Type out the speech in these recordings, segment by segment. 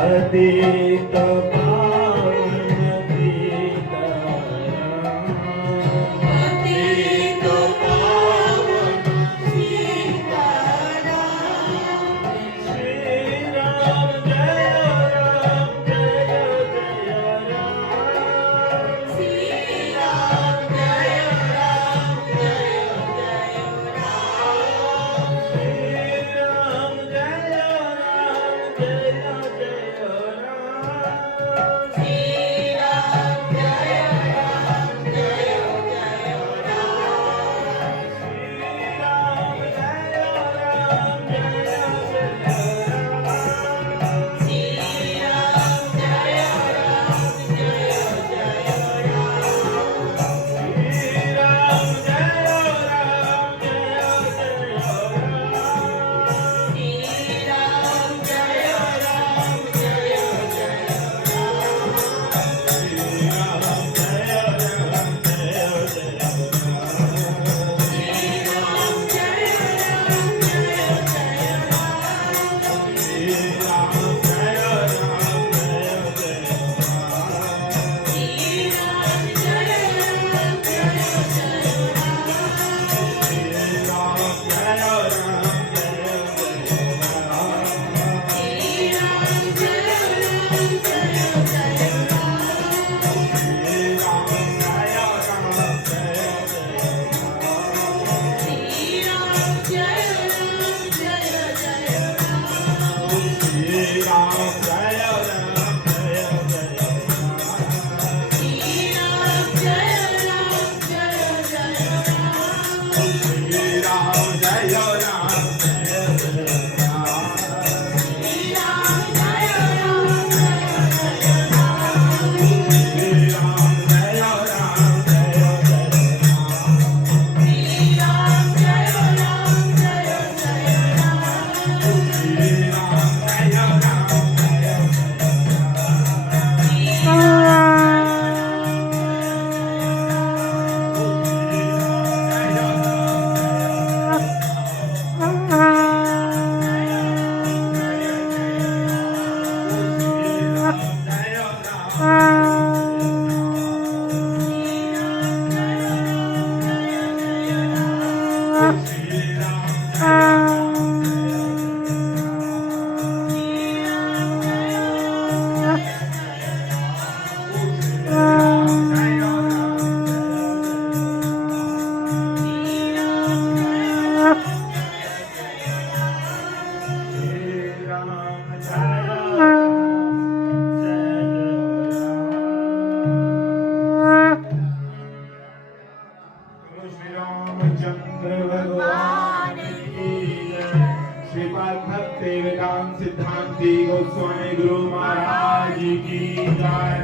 पतित सिद्धांति गोस्वामी गुरु महाराज की जय।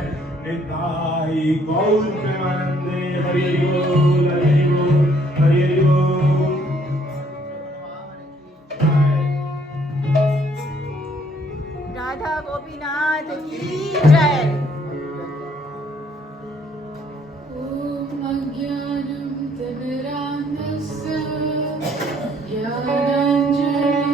निताई गौर प्रेमानंदे हरि बोल हरि बोल हरि बोल। राधा गोपीनाथ की जय। ओम अज्ञानं तिमिरान्धस्य ज्ञानाञ्जनेन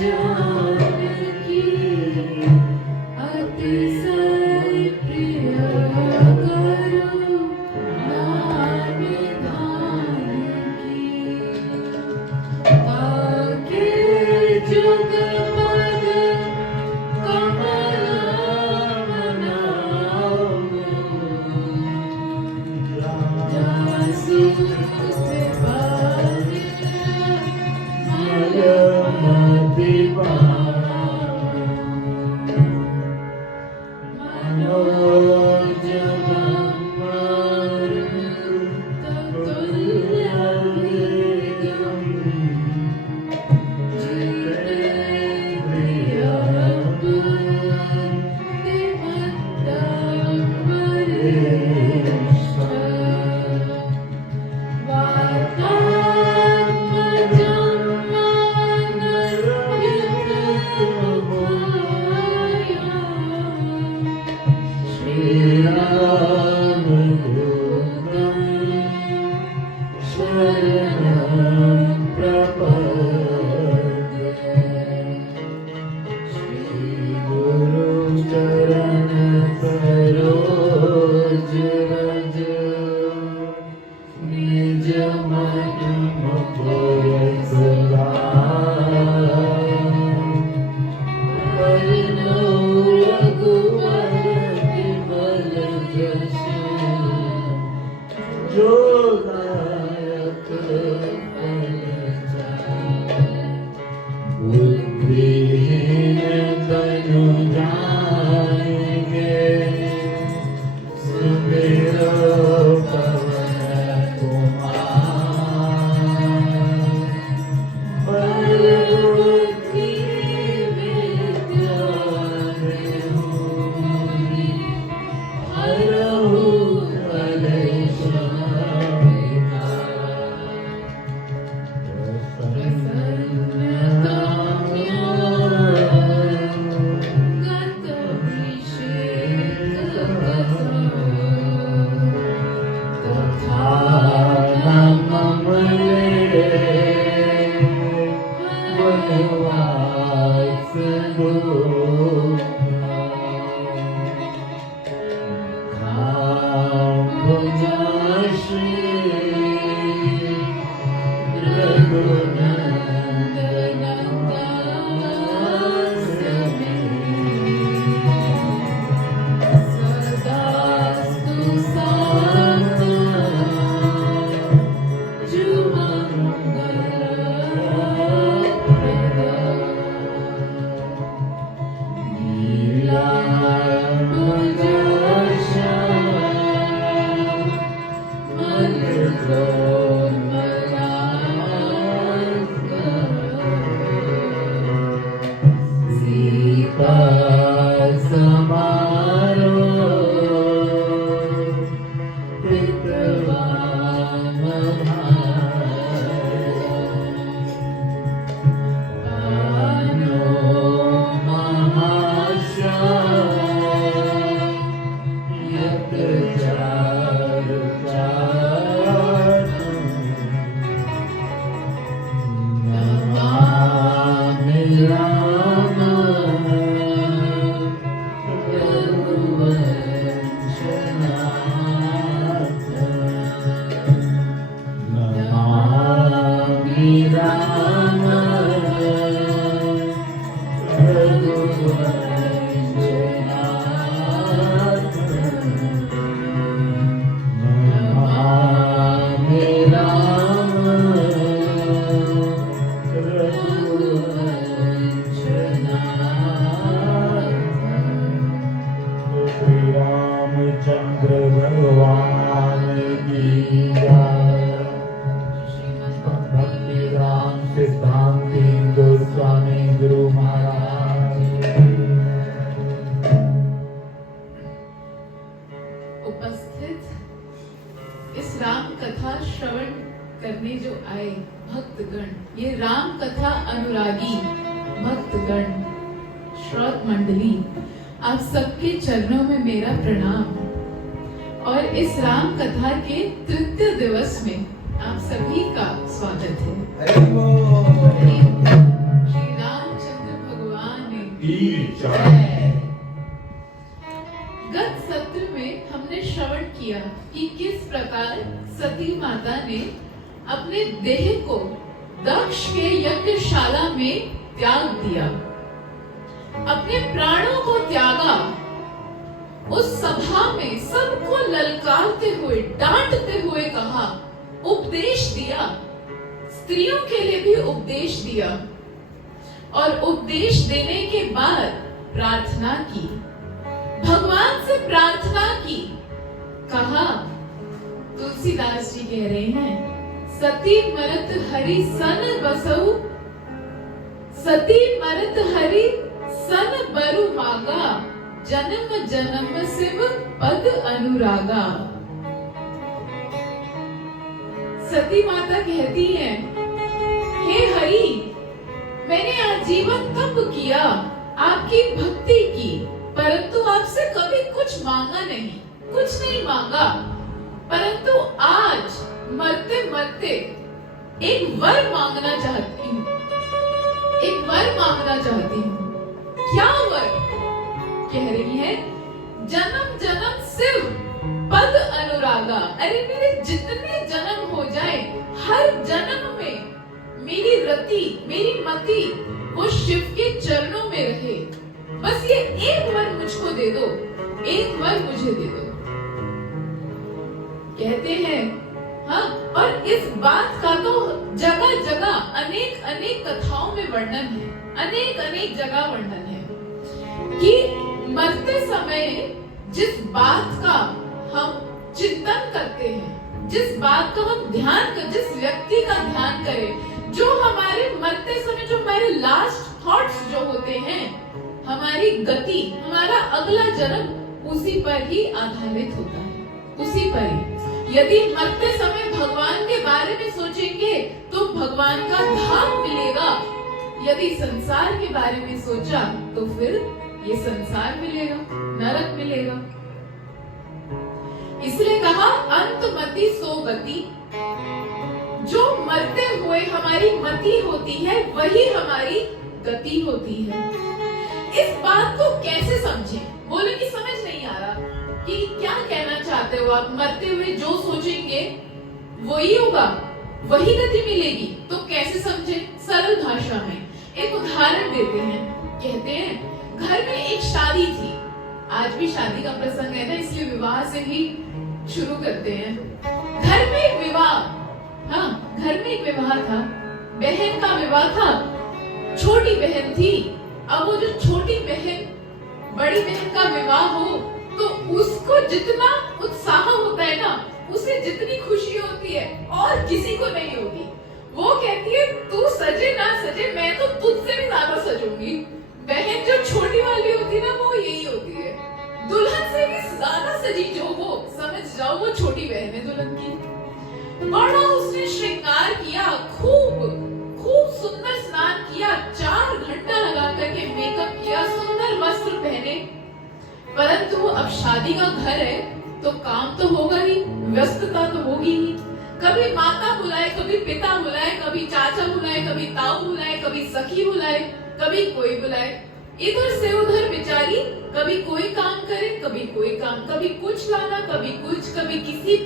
जानकी अतिशय प्रिय करुणा निधान की ताके जुगपद कमल मनाऊं जासु से भाग्य मति श्री राम की जय। गत सत्र में हमने श्रवण किया कि किस प्रकार सती माता ने अपने देह को दक्ष के यज्ञशाला में त्याग दिया, अपने प्राणों को त्यागा। उस सभा में सबको ललकारते हुए, डांटते हुए कहा, उपदेश दिया, स्त्रियों के लिए भी उपदेश दिया, और उपदेश देने के बाद प्रार्थना की, भगवान से प्रार्थना की। कहा, तुलसीदास जी कह रहे हैं, सती मरत हरि सन बसऊ, सती मरत हरि सन बरु मागा, जन्म जन्म शिव पद अनुरागा। सती माता कहती है, हे हरि, मैंने आजीवन तप किया, आपकी भक्ति की, परंतु आपसे कभी कुछ मांगा नहीं, कुछ नहीं मांगा। परंतु आज मरते मरते एक वर मांगना चाहती हूँ, एक वर मांगना चाहती हूँ। क्या वर? कह रही है, जन्म जन्म शिव पद अनुरागा। अरे मेरे जितने जन्म हो जाए, हर जन्म में मेरी रति, मेरी मति वो शिव के चरणों में रहे। बस ये एक वर मुझको दे दो, एक वर मुझे दे दो। कहते हैं, हाँ, और इस बात का तो जगह जगह अनेक अनेक कथाओं में वर्णन है, अनेक अनेक जगह वर्णन है कि मरते समय जिस बात का हम चिंतन करते हैं, जिस बात का हम ध्यान कर, जिस व्यक्ति का ध्यान करें, जो हमारे मरते समय, जो हमारे लास्ट थॉट्स जो होते हैं, हमारी गति, हमारा अगला जन्म उसी पर ही आधारित होता है, उसी पर ही। यदि मरते समय भगवान के बारे में सोचेंगे तो भगवान का धाम मिलेगा, यदि संसार के बारे में सोचा तो फिर ये संसार मिलेगा, नरक मिलेगा। इसलिए कहा, अंतमति सो गति। जो मरते हुए हमारी मति होती है, वही हमारी गति होती है। इस बात को कैसे समझें? बोले कि समझ नहीं आ रहा कि क्या कहना चाहते हो आप। मरते हुए जो सोचेंगे वही होगा, वही गति मिलेगी। तो कैसे समझें? सरल भाषा में एक उदाहरण देते हैं। कहते हैं, घर में एक शादी थी। आज भी शादी का प्रसंग है ना, इसलिए विवाह से ही शुरू करते हैं। घर में एक विवाह, हाँ, घर में एक विवाह था। बहन का विवाह था, छोटी बहन थी। अब वो जो छोटी बहन, बड़ी बहन का विवाह हो तो उसको जितना उत्साह होता है ना, उसे जितनी खुशी होती है और किसी को नहीं होती। वो कहती है, तू सजे ना सजे, मैं तो तुझसे भी ज्यादा सजूंगी। बहन जो छोटी वाली होती है ना, वो यही होती है, दुल्हन से भी ज्यादा सजी जो हो, समझ जाओ वो छोटी बहन है दुल्हन की। बड़ा उसने श्रृंगार किया, खूब सुंदर स्नान किया, 4 घंटा लगा करके मेकअप किया, सुंदर वस्त्र पहने। परंतु अब शादी का घर है तो काम तो होगा ही, व्यस्तता तो होगी ही। कभी माता बुलाए, कभी पिता बुलाए, कभी चाचा बुलाए, कभी ताऊ बुलाए, कभी सखी बुलाए, कभी कोई बुलाए। इधर से उधर बेचारी, कभी कोई काम करे, कभी कोई काम, कभी कुछ लाना, कभी कुछ, कभी किसी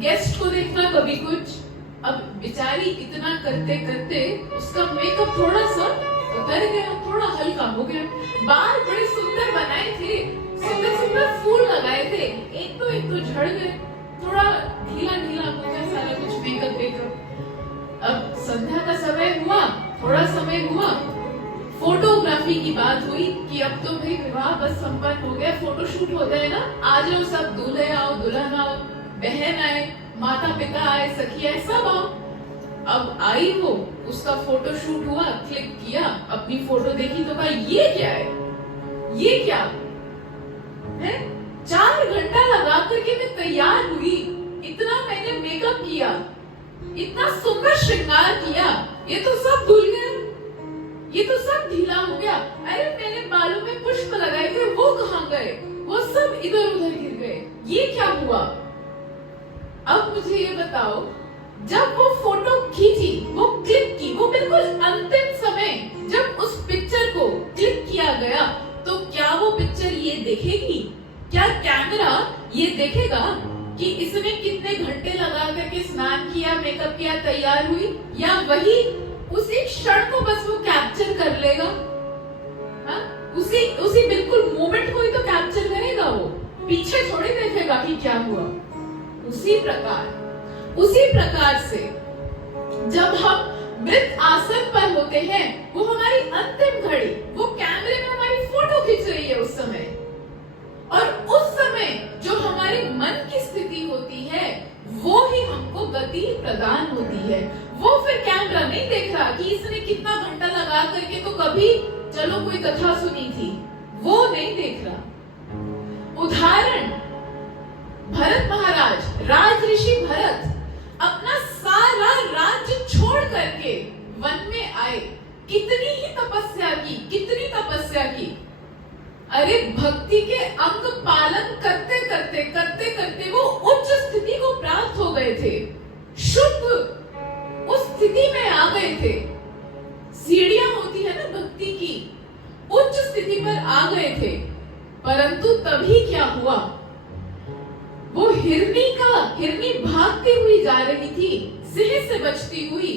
गेस्ट को देखना, कभी कुछ। अब बेचारी इतना करते करते उसका मेकअप थोड़ा सा उतर गया, थोड़ा हल्का हो गया। बाल बड़े सुंदर बनाए थे, सुंदर सुंदर फूल लगाए थे, एक तो झड़ गए, थोड़ा ढीला ढीला हो गया सारा कुछ मेकअप। अब संध्या का समय हुआ, थोड़ा समय हुआ, फोटोग्राफी की बात हुई कि अब तो भाई विवाह बस संपन्न हो गया, फोटोशूट होता है ना, आ जाओ सब, दूल्हे आओ, दुल्हन आओ, बहन आए, माता पिता आए, सखी आए, सब आओ। अब आई वो, उसका फोटोशूट हुआ, क्लिक किया, अपनी फोटो देखी तो कहा, ये क्या है, ये क्या है? 4 घंटा लगा करके मैं तैयार हुई, इतना मैंने मेकअप किया, इतना सुंदर श्रृंगार किया, ये तो सब धुल गया, ये तो सब ढीला हो गया। अरे मैंने बालों में पुष्प लगाए थे, वो कहाँ गए? वो सब इधर उधर गिर गए, ये क्या हुआ? अब मुझे ये बताओ, जब वो फोटो खींची, वो क्लिक की, वो बिल्कुल अंतिम समय जब उस पिक्चर को क्लिक किया गया, देखेगी? क्या कैमरा ये देखेगा कि इसने कितने घंटे लगा करके स्नान किया, मेकअप किया, तैयार हुई, या वही उसी क्षण को बस वो कैप्चर कर लेगा? हाँ? उसी बिल्कुल मोमेंट को ही तो कैप्चर करेगा, वो पीछे थोड़ी देखेगा कि क्या हुआ। उसी प्रकार से जब हम मृत आसन पर होते हैं, वो हमारी अंतिम घड़ी, वो कैमरे में हमारी फोटो खींच रही है उस समय, और उस समय जो हमारे मन की स्थिति होती है वो ही हमको गति प्रदान होती है। वो फिर कैमरा नहीं देख रहा कि इसने कितना घंटा लगा करके तो कभी चलो कोई कथा सुनी थी, वो नहीं देख रहा। उदाहरण, भरत महाराज, राज ऋषि भरत अपना सारा राज्य छोड़ करके वन में आए, कितनी तपस्या की। अरे भक्ति के अंग पालन करते करते वो उच्च स्थिति को प्राप्त हो गए थे, शुद्ध उस स्थिति में आ गए थे। सीढ़ियां होती है ना भक्ति की, उच्च स्थिति पर आ गए थे। परंतु तभी क्या हुआ, वो हिरनी भागती हुई जा रही थी, सिंह से बचती हुई।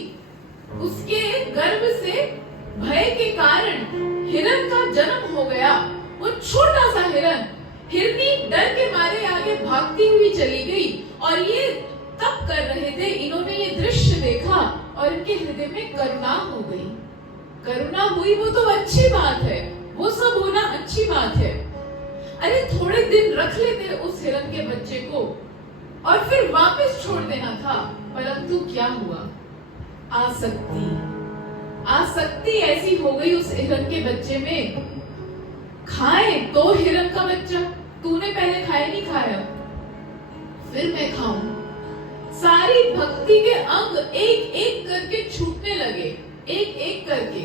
उसके गर्भ से भय के कारण हिरण का जन्म हो गया। वो छोटा सा हिरनी डर के मारे आगे भागती हुई चली गई, और ये तब कर रहे थे, इन्होंने ये दृश्य देखा और इनके हृदय में करुणा हो गई। करुणा हुई वो तो अच्छी बात है, वो सब होना अच्छी बात है। अरे थोड़े दिन रख लेते उस हिरण के बच्चे को और फिर वापस छोड़ देना था, परंतु क्या हुआ, आसक्ति ऐसी हो गई उस हिरण के बच्चे में। खाए तो हिरण का बच्चा, तूने पहले खाया नहीं खाया, फिर मैं खाऊं। सारी भक्ति के अंग एक एक करके छूटने लगे, एक एक करके।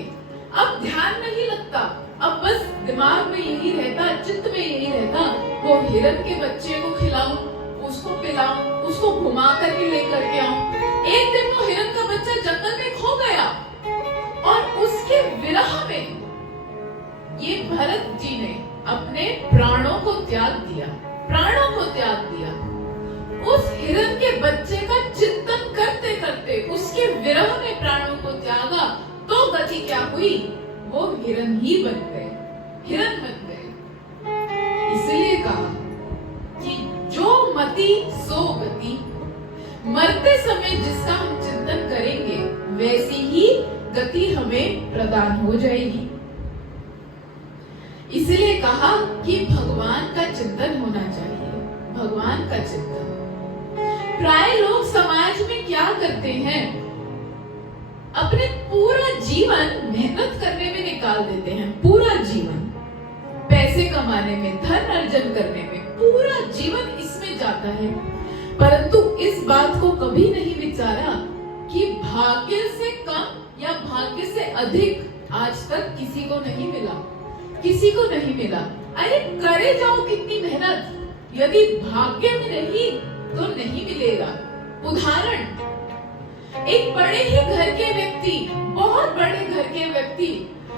अब ध्यान नहीं लगता, अब बस दिमाग में यही रहता, चित्त में यही रहता, वो हिरण के बच्चे को खिलाऊं, उसको पिलाऊं, उसको घुमा करके लेकर के आऊं। एक दिन वो हिरण का बच्चा जंगल में खो गया, और उसके विरह में ये भरत जी ने अपने प्राणों को त्याग दिया। उस हिरण के बच्चे का चिंतन करते करते उसके विरह में प्राणों को त्यागा, तो गति क्या हुई, वो हिरण ही बन गए। इसलिए कहा कि जो मति सो गति, मरते समय जिसका हम चिंतन करेंगे वैसी ही गति हमें प्रदान हो जाएगी। इसलिए कहा कि भगवान का चिंतन होना चाहिए, भगवान का चिंतन। प्राय लोग समाज में क्या करते हैं, अपने पूरा जीवन मेहनत करने में निकाल देते हैं, पूरा जीवन पैसे कमाने में, धन अर्जन करने में, पूरा जीवन इसमें जाता है। परंतु इस बात को कभी नहीं विचारा कि भाग्य से कम या भाग्य से अधिक आज तक किसी को नहीं मिला। अरे करे जाओ कितनी मेहनत, यदि भाग्य में नहीं तो नहीं मिलेगा। उदाहरण, एक बड़े ही घर के व्यक्ति, बहुत बड़े घर के व्यक्ति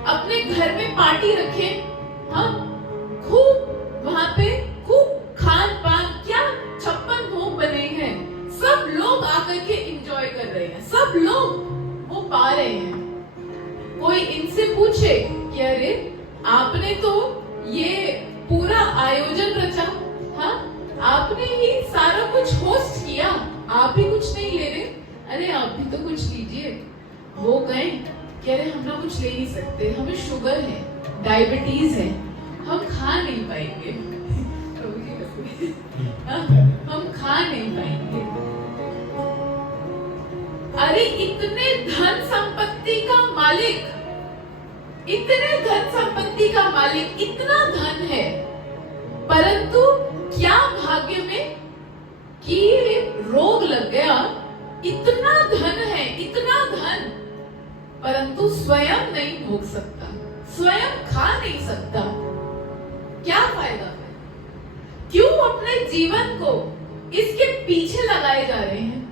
अपने घर में पार्टी रखे, हाँ, खूब वहां पे खूब खान पान, क्या 56 भोग बने हैं, सब लोग आकर के एंजॉय कर रहे हैं, सब लोग वो पा रहे हैं। कोई इनसे पूछे कि अरे आपने तो ये पूरा आयोजन रचा, हाँ, आपने ही सारा कुछ होस्ट किया, आप ही कुछ नहीं ले रहे, अरे आप भी तो कुछ लीजिए। वो कहें कि अरे हम लोग कुछ ले नहीं सकते, हमें शुगर है, डायबिटीज है, हम खा नहीं पाएंगे। हम खा नहीं पाएंगे। अरे इतने धन संपत्ति का मालिक, इतना धन है, परंतु क्या भाग्य में कि रोग लग गया। इतना धन है, इतना धन, परंतु स्वयं नहीं भोग सकता, स्वयं खा नहीं सकता, क्या फायदा? क्यों अपने जीवन को इसके पीछे लगाए जा रहे हैं,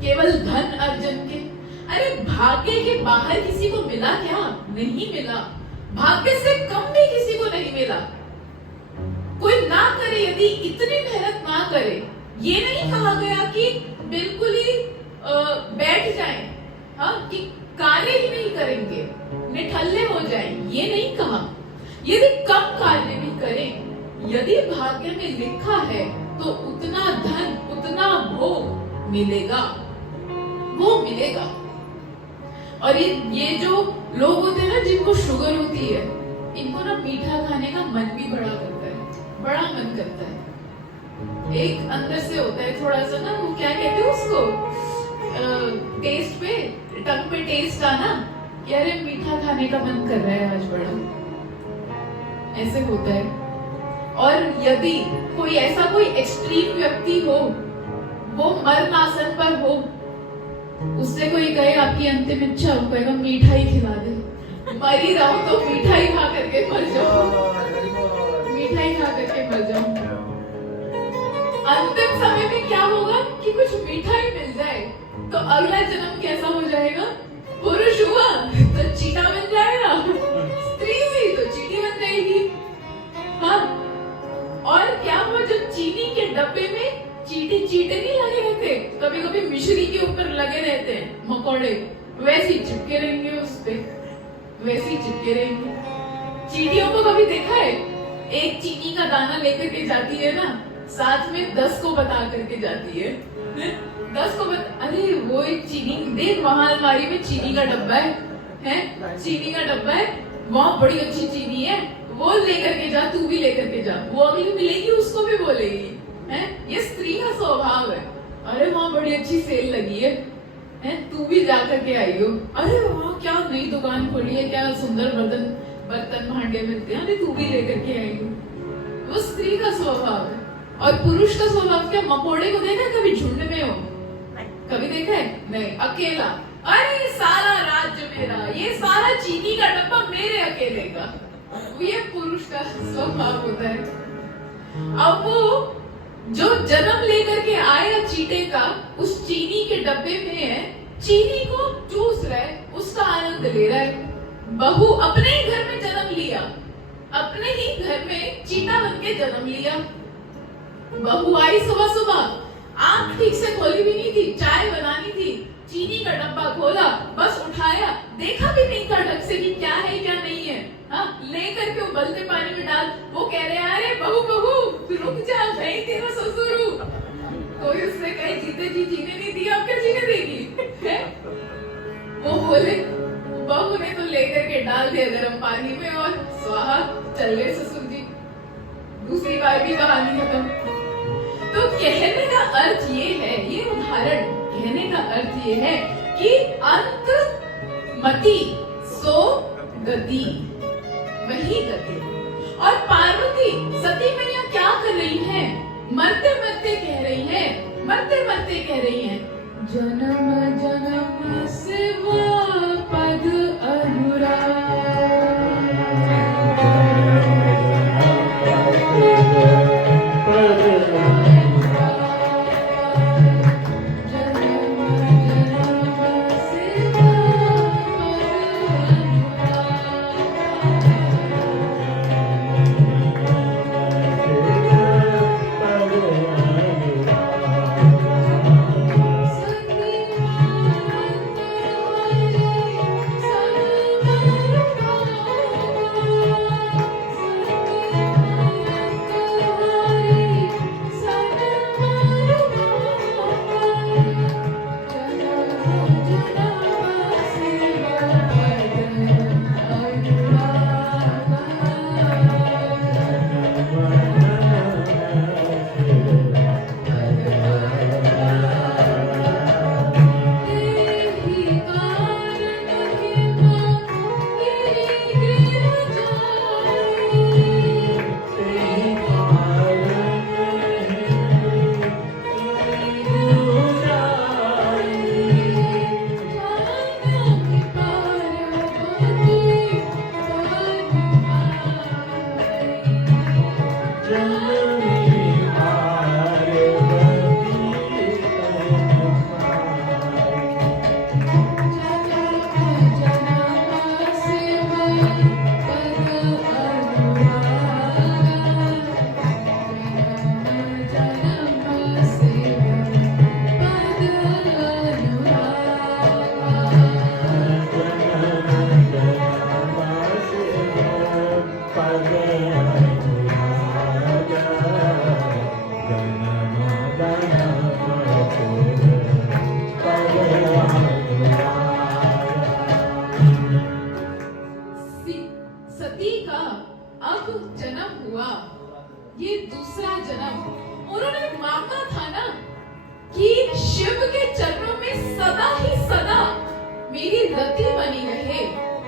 केवल धन अर्जन के? अरे भाग्य के बाहर किसी को मिला क्या? नहीं मिला। भाग्य से कम भी किसी को नहीं मिला। कोई ना करे, यदि इतनी मेहनत ना करे, ये नहीं कहा गया कि बिल्कुल ही बैठ जाएं, हाँ, कि कार्य ही नहीं करेंगे, निठल्ले हो जाएं, ये नहीं कहा। यदि कम कार्य भी करें, यदि भाग्य में लिखा है तो उतना धन, उतना भोग मिलेगा, वो मिलेगा। और ये जो लोग होते हैं ना, जिनको शुगर होती है, इनको ना मीठा खाने का मन भी बड़ा करता है, बड़ा मन करता है। एक अंदर से होता है थोड़ा सा ना, वो क्या कहते हैं उसको, टेस्ट पे, टंग पे टेस्ट आना, कि अरे मीठा खाने का मन कर रहा है आज बड़ा, ऐसे होता है। और यदि कोई ऐसा कोई एक्सट्रीम व्यक्ति हो, वो मरणासन पर हो, उससे कोई कहे आपकी अंतिम इच्छा हो, कहेगा मीठा ही खिला दे, मर ही रहो तो मीठा ही खा करके मर जाओ, मीठा ही खा करके मर जाओ। अंतिम समय में क्या होगा कि कुछ मीठा ही मिल जाए तो अगला जन्म कैसा हो जाएगा? पुरुष हुआ तो चीटा बन जाएगा, स्त्री हुई तो चीटी बन जाएगी। हाँ, और क्या हुआ, जब चीनी के डब्बे में चीटे नहीं लगे रहते, कभी कभी मिश्री के ऊपर लगे रहते हैं मकोड़े, वैसे ही चिपके रहेंगे उस पे, वैसे ही चिपके रहेंगे। चींटियों को कभी देखा है? एक चीनी का दाना लेकर के जाती है ना, साथ में 10 को बता करके जाती है, 10 को अरे वो एक चीनी देख, वहां अलमारी में चीनी का डब्बा है, चीनी का डब्बा है, वहां बड़ी अच्छी चीनी है, वो लेकर के जा, तू भी लेकर के जा। वो अगली मिलेगी उसको भी बोलेगी, है, ये स्त्री का स्वभाव है। अरे वहां बड़ी अच्छी सेल लगी है, तू भी जा करके आई हो, अरे वहां क्या नई दुकान खोली है, क्या सुंदर बर्तन भांडे मिलते हैं, अरे तू भी लेकर के आई हो। वो स्त्री का स्वभाव है। और पुरुष का स्वभाव क्या? मकोड़े को देखा कभी झुंड में हो? कभी देखा है? नहीं, अकेला, अरे सारा राज्य मेरा, ये सारा चीनी का डब्बा मेरे अकेले का, ये पुरुष का स्वभाव होता है। अब वो जो जन्म लेकर के आया चीटे का, उस चीनी के डब्बे में है, चीनी को चूस रहा है, उसका आनंद ले रहा है। बहू अपने ही घर में जन्म लिया, अपने ही घर में चीटा बन के जन्म लिया। बहू आई सुबह सुबह, आंख ठीक से खोली भी नहीं थी, चाय बनानी थी, चीनी का डब्बा खोला, बस उठाया, देखा भी नहीं था ढंग से कि क्या है क्या नहीं है, हाँ, लेकर के उबलते पानी में डाल। वो कह रहे हैं, अरे बहू बहू रुक जा, मैं ही तेरा ससुर हूँ। कोई उसने कहे जीते जी जीने नहीं दिया, अब क्या जीने देगी है? वो बोले, बहू ने तो लेकर के डाल दिया गर्म पानी में और स्वाहा, चल गए ससुर जी। दूसरी बार भी कहानी खत्म। तो कहने का अर्थ ये है, ये उदाहरण कहने का अर्थ ये है कि अंत मति सो गति, वही गति। और पार्वती सती मैया क्या कर रही है? मरते मरते कह रही है, मरते मरते कह रही है, जन्म जन्म शिव पद अनुराग। पग सती का अब जन्म हुआ, ये दूसरा जन्म। उन्होंने मांगा था ना कि शिव के चरणों में सदा ही सदा मेरी रति बनी रहे,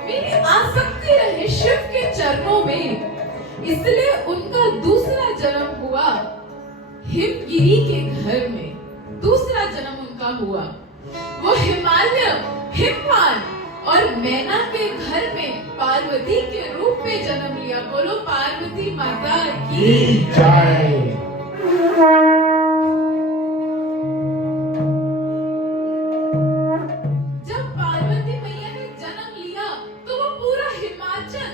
मेरी आसक्ति रहे शिव के चरणों में। इसलिए उनका दूसरा जन्म हुआ हिमगिरी के घर में। दूसरा जन्म उनका हुआ, वो हिमालय, हिमवान और मैना के घर में पार्वती के रूप में जन्म लिया। बोलो पार्वती माता की जय। जब पार्वती मैया ने जन्म लिया तो वो पूरा हिमाचल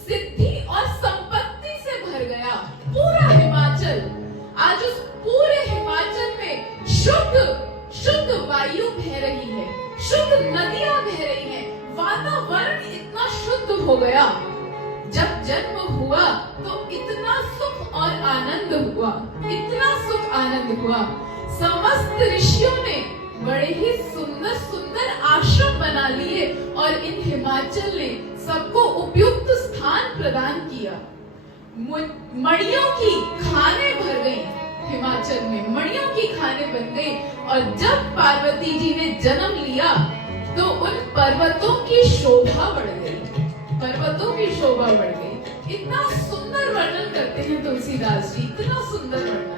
सिद्धि और संपत्ति से भर गया। पूरा हिमाचल, आज उस पूरे हिमाचल में शुद्ध वायु बह रही है, शुद्ध नदियां बह रही हैं, वातावरण इतना शुद्ध हो गया। जब जन्म हुआ तो इतना सुख और आनंद हुआ, इतना सुख आनंद हुआ। समस्त ऋषियों ने बड़े ही सुंदर सुंदर आश्रम बना लिए और इन हिमाचल ने सबको उपयुक्त स्थान प्रदान किया। मणियों की खाने भर गई, हिमाचल में मणियों की खाने बन गई। और जब पार्वती जी ने जन्म लिया तो उन पर्वतों की शोभा बढ़ गई, पर्वतों की शोभा बढ़ गई। इतना सुंदर वर्णन करते हैं तुलसीदास जी, इतना सुंदर वर्णन।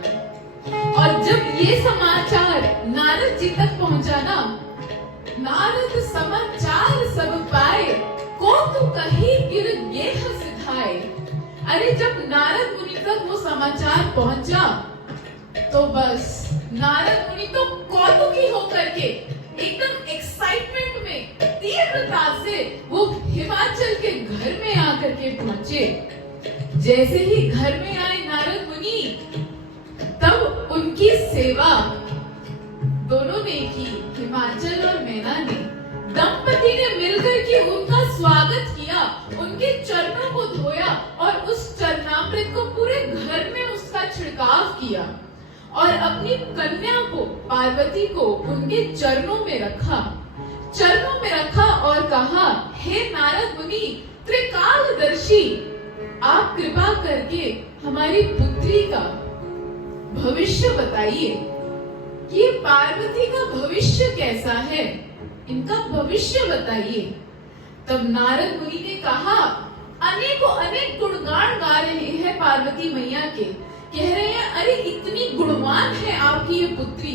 और जब ये समाचार नारद जी तक पहुंचा ना, नारद समाचार सब पाए, को तू कहीं गिर गेह सिधाए। अरे जब नारद मुनि तक वो समाचार पहुंचा तो बस नारद मुनि तो कौतुकी होकर के एकदम एक्साइटमेंट में तीव्रता से वो हिमाचल के घर में आकर के पहुंचे। जैसे ही घर में आए नारद मुनि, तब उनकी सेवा दोनों ने की, हिमाचल और मैना ने। दंपति ने मिलकर के उनका स्वागत किया, उनके चरणों को धोया और उस चरणामृत को पूरे घर में उसका छिड़काव किया और अपनी कन्या को, पार्वती को उनके चरणों में रखा और कहा, हे नारद मुनि त्रिकालदर्शी, आप कृपा करके हमारी पुत्री का भविष्य बताइए कि पार्वती का भविष्य कैसा है, इनका भविष्य बताइए। तब नारद मुनि ने कहा, अनेकों अनेक गुणगान गा रहे हैं पार्वती मैया के, कह रहे हैं अरे इतनी गुणवान है आपकी ये पुत्री,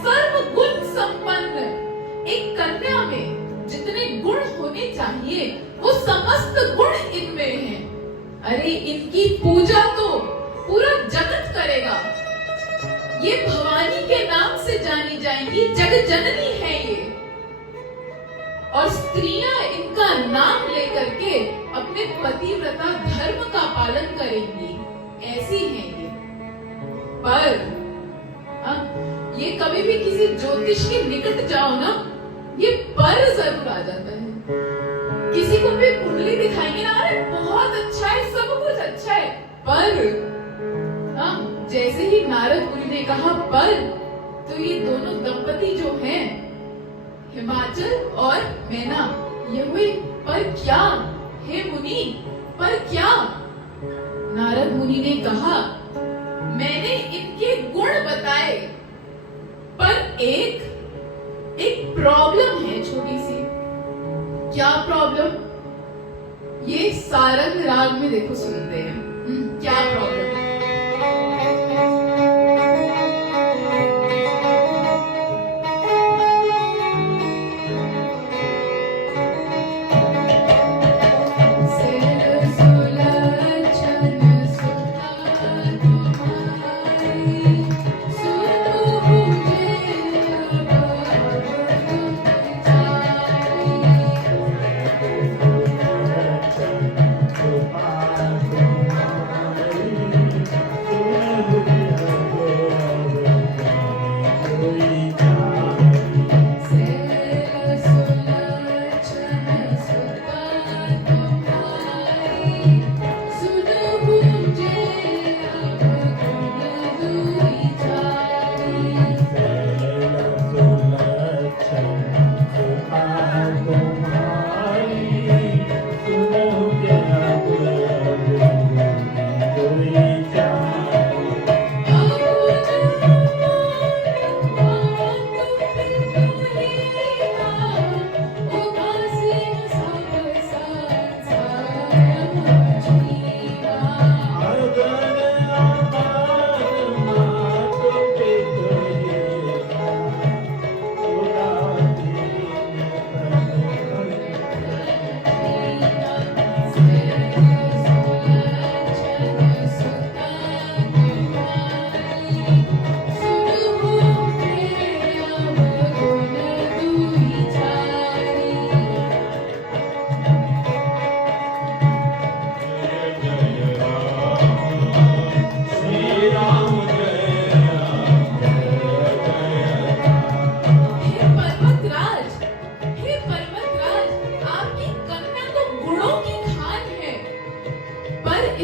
सर्व गुण संपन्न। एक कन्या में जितने गुण होने चाहिए वो समस्त गुण इनमें हैं। अरे इनकी पूजा तो पूरा जगत करेगा, ये भवानी के नाम से जानी जाएंगी, जगत जननी है ये। और स्त्रियां इनका नाम लेकर के अपने पतिव्रता धर्म का पालन करेंगी, ऐसी हैं ये। पर ये कभी भी किसी ज्योतिष के निकट जाओ ना, ये पर जरूर आ जाता है। किसी को भी कुंडली दिखाएंगे ना, अरे बहुत अच्छा है, सब कुछ अच्छा है, पर जैसे ही नारद मुनि ने कहा पर, तो ये दोनों दंपति जो हैं, हिमाचल और मैना, ये हुए पर क्या, हे मुनि पर क्या? नारद मुनि ने कहा, मैंने इनके गुण बताए, पर एक प्रॉब्लम है छोटी सी। क्या प्रॉब्लम? ये सारंग राग में देखो सुनते हैं क्या प्रॉब्लम है।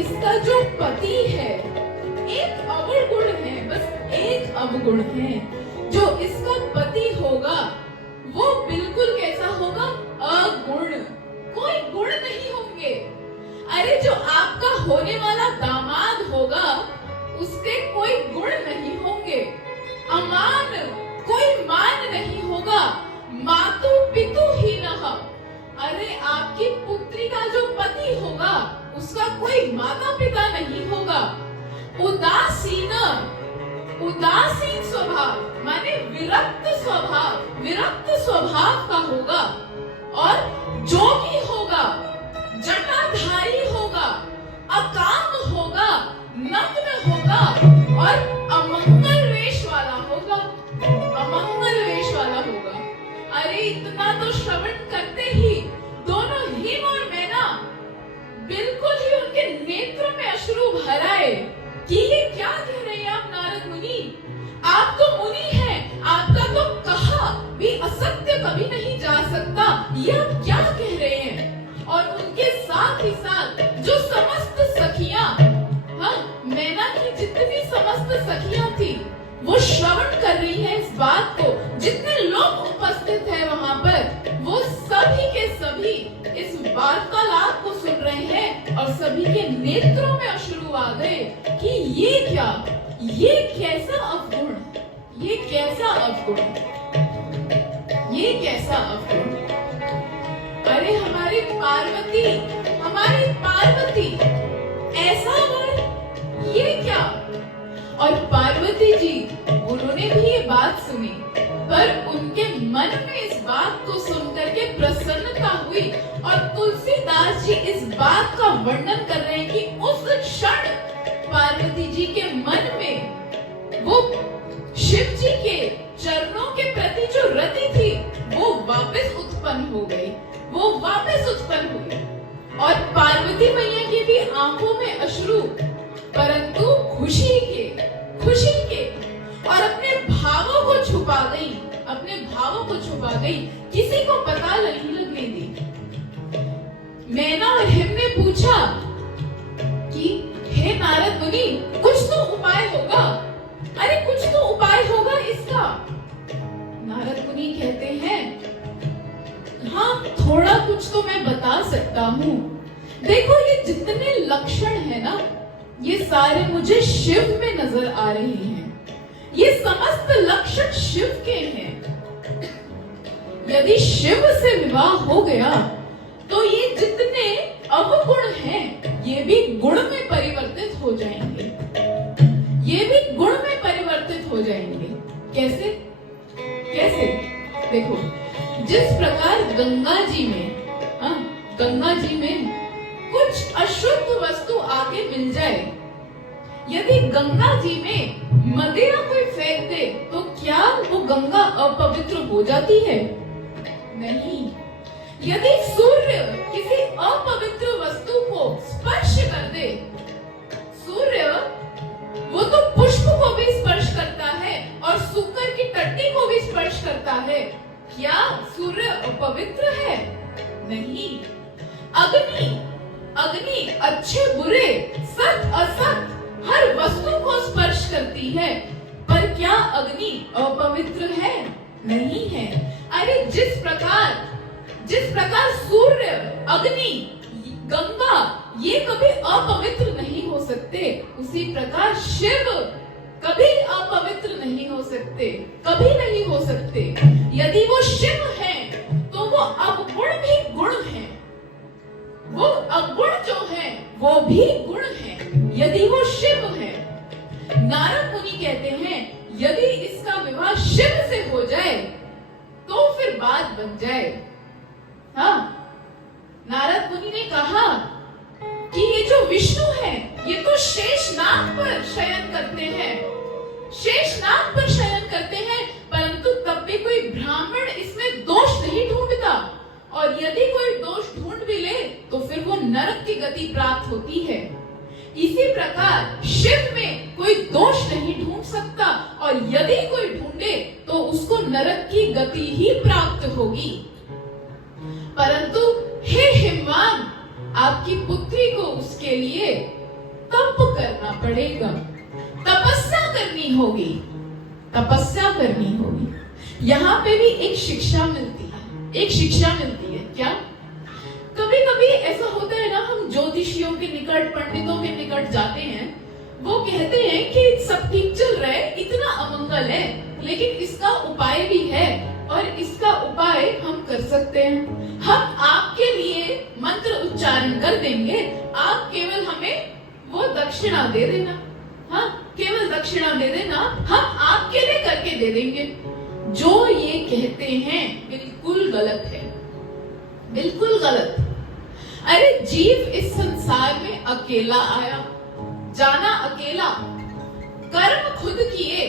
इसका जो पति है, एक अवगुण है, बस एक अवगुण है। जो इसका पति होगा वो बिल्कुल कैसा होगा? अगुण, कोई गुण नहीं होंगे। अरे जो आपका होने वाला दामाद होगा उसके कोई गुण नहीं होंगे। अमान, कोई मान नहीं होगा। मातु पितु हीनः, अरे आपकी पुत्री का जो पति होगा उसका कोई माता पिता नहीं होगा। उदासीन, उदासीन स्वभाव माने विरक्त स्वभाव का होगा। और जो भी होगा जटाधारी होगा, अकाम होगा, नग्न होगा और अमंगल वेश वाला होगा, अमंगल वेश वाला होगा। अरे इतना तो श्रवण करते ही दोनों हिम और मैना बिल्कुल ही उनके नेत्रों में अश्रु भर आए कि ये क्या कह रहे हैं आप नारद मुनि? आप तो मुनि हैं, आपका तो कहा भी असत्य कभी नहीं जा सकता, ये आप क्या कह रहे हैं? और उनके साथ ही साथ जो समस्त सखियां, हाँ, मैना की जितनी समस्त सखियां थी वो श्रवण कर रही है इस बात को। जितने लोग उपस्थित हैं वहां पर वो सभी के सभी इस वार्तालाप को सुन रहे हैं और सभी के नेत्रों में अश्रु आ गए कि ये क्या, ये कैसा अवगुण, ये कैसा अवगुण, ये कैसा अवगुण। अरे हमारी पार्वती ऐसा वर, ये क्या? और पार्वती जी उन्होंने भी ये बात सुनी, पर उनके मन में इस बात को सुनकर के प्रसन्नता हुई। और तुलसीदास जी इस बात का वर्णन कर रहे हैं कि उस क्षण पार्वती जी के मन में वो शिव जी के चरणों के प्रति जो रति थी वो वापस उत्पन्न हो गई, वो वापस उत्पन्न हुई। और पार्वती मैया की भी आंखों में अश्रु, परंतु खुशी के और अपने भावों को छुपा गई, अपने भावों को छुपा गई, किसी को पता नहीं लगने दी। मैना और हिम ने पूछा कि हे नारद मुनि कुछ तो उपाय होगा, अरे कुछ तो उपाय होगा इसका। नारद मुनि कहते हैं हाँ थोड़ा कुछ तो मैं बता सकता हूँ। देखो ये जितने लक्षण है ना ये सारे मुझे शिव में नजर आ रहे हैं, ये समस्त लक्षण शिव के हैं। यदि शिव से विवाह हो गया तो ये जितने अवगुण हैं ये भी गुण में परिवर्तित हो जाएंगे, ये भी गुण में परिवर्तित हो जाएंगे। कैसे? कैसे? देखो जिस प्रकार गंगा जी में कुछ अशुद्ध वस्तु आके मिल जाए, यदि गंगा जी में मदिरा कोई फेंक दे तो क्या वो गंगा अपवित्र हो जाती है? नहीं। यदि सूर्य किसी अपवित्र वस्तु को स्पर्श कर दे, सूर्य वो तो पुष्प को भी स्पर्श करता है और सूकर की टट्टी को भी स्पर्श करता है, क्या सूर्य अपवित्र है? नहीं। अग्नि अच्छे बुरे सत असत हर वस्तु को स्पर्श करती है, पर क्या अग्नि अपवित्र है? नहीं है। अरे जिस प्रकार सूर्य, अग्नि, गंगा ये कभी अपवित्र नहीं हो सकते, उसी प्रकार शिव कभी अपवित्र नहीं हो सकते, कभी नहीं हो सकते। यदि वो शिव हैं तो वो अवगुण भी गुण हैं, वो अवगुण जो है वो भी गुण है यदि वो शिव है। नारद मुनि कहते हैं यदि इसका विवाह शिव से हो जाए तो फिर बात बन जाए। हाँ, नारद मुनि ने कहा कि ये जो विष्णु है ये तो शेषनाग पर शयन करते हैं, शेषनाग पर शयन करते हैं, परंतु तब भी कोई ब्राह्मण इसमें दोष नहीं ढूंढता, और यदि कोई दोष ढूंढ भी ले तो फिर वो नरक की गति प्राप्त होती है। इसी प्रकार शिव में कोई दोष नहीं ढूंढ सकता, और यदि कोई ढूंढे तो उसको नरक की गति ही प्राप्त होगी। परंतु हे हिमवान, आपकी पुत्री को उसके लिए पड़ेगा, तपस्या करनी होगी, तपस्या करनी होगी। यहाँ पे भी एक शिक्षा मिलती है, एक शिक्षा मिलती है। क्या? कभी कभी ऐसा होता है ना, हम ज्योतिषियों के निकट, पंडितों के निकट जाते हैं, वो कहते हैं कि सब ठीक चल रहा है, इतना अमंगल है, लेकिन इसका उपाय भी है और इसका उपाय हम कर सकते हैं। हम आपके लिए मंत्र उच्चारण कर देंगे, आप केवल हमें वो दक्षिणा दे देना। हाँ, केवल दक्षिणा दे देना, हम आपके लिए करके दे देंगे। जो ये कहते हैं बिल्कुल गलत है, बिल्कुल गलत। अरे जीव इस संसार में अकेला आया, जाना अकेला, कर्म खुद किए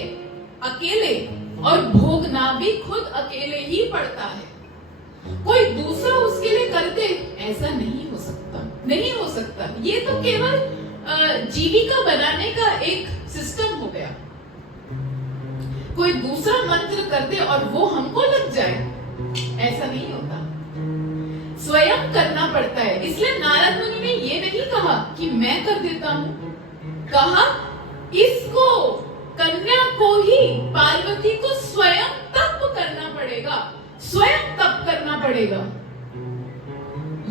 अकेले और भोगना भी खुद अकेले ही पड़ता है। कोई दूसरा उसके लिए कर दे, ऐसा नहीं हो सकता, नहीं हो सकता। ये तो केवल जीविका बनाने का एक सिस्टम हो गया। कोई दूसरा मंत्र कर दे और वो हमको लग जाए, ऐसा नहीं होता, स्वयं करना पड़ता है। इसलिए नारद मुनि ने ये नहीं कहा कि मैं कर देता हूं, कहा इसको, कन्या को ही, पार्वती को स्वयं तप करना पड़ेगा, स्वयं तप करना पड़ेगा।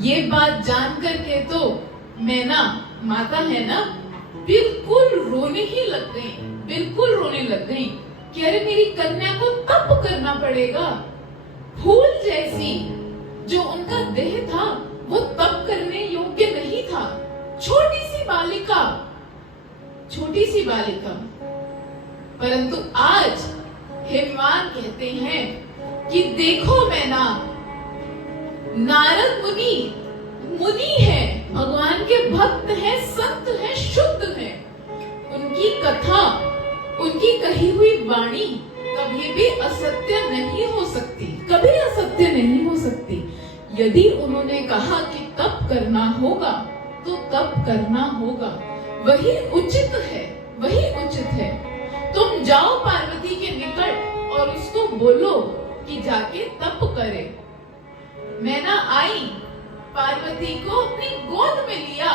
ये बात जान करके तो मैं ना, माता है ना, बिल्कुल रोने ही लग गई, बिल्कुल रोने लग गई कि अरे मेरी कन्या को तप करना पड़ेगा। फूल जैसी जो उनका देह था वो तप करने योग्य नहीं था। छोटी सी बालिका, छोटी सी बालिका। परंतु आज हिमवान कहते हैं कि देखो मैना, नारद मुनि, मुनि है, भगवान के भक्त हैं, संत हैं, शुद्ध हैं। उनकी कथा, उनकी कही हुई वाणी कभी भी असत्य नहीं हो सकती, कभी असत्य नहीं हो सकती। यदि उन्होंने कहा कि तप करना होगा तो तप करना होगा, वही उचित है, वही उचित है। तुम जाओ पार्वती के निकट और उसको बोलो कि जाके तप करे। मैना आई, पार्वती को अपनी गोद में लिया,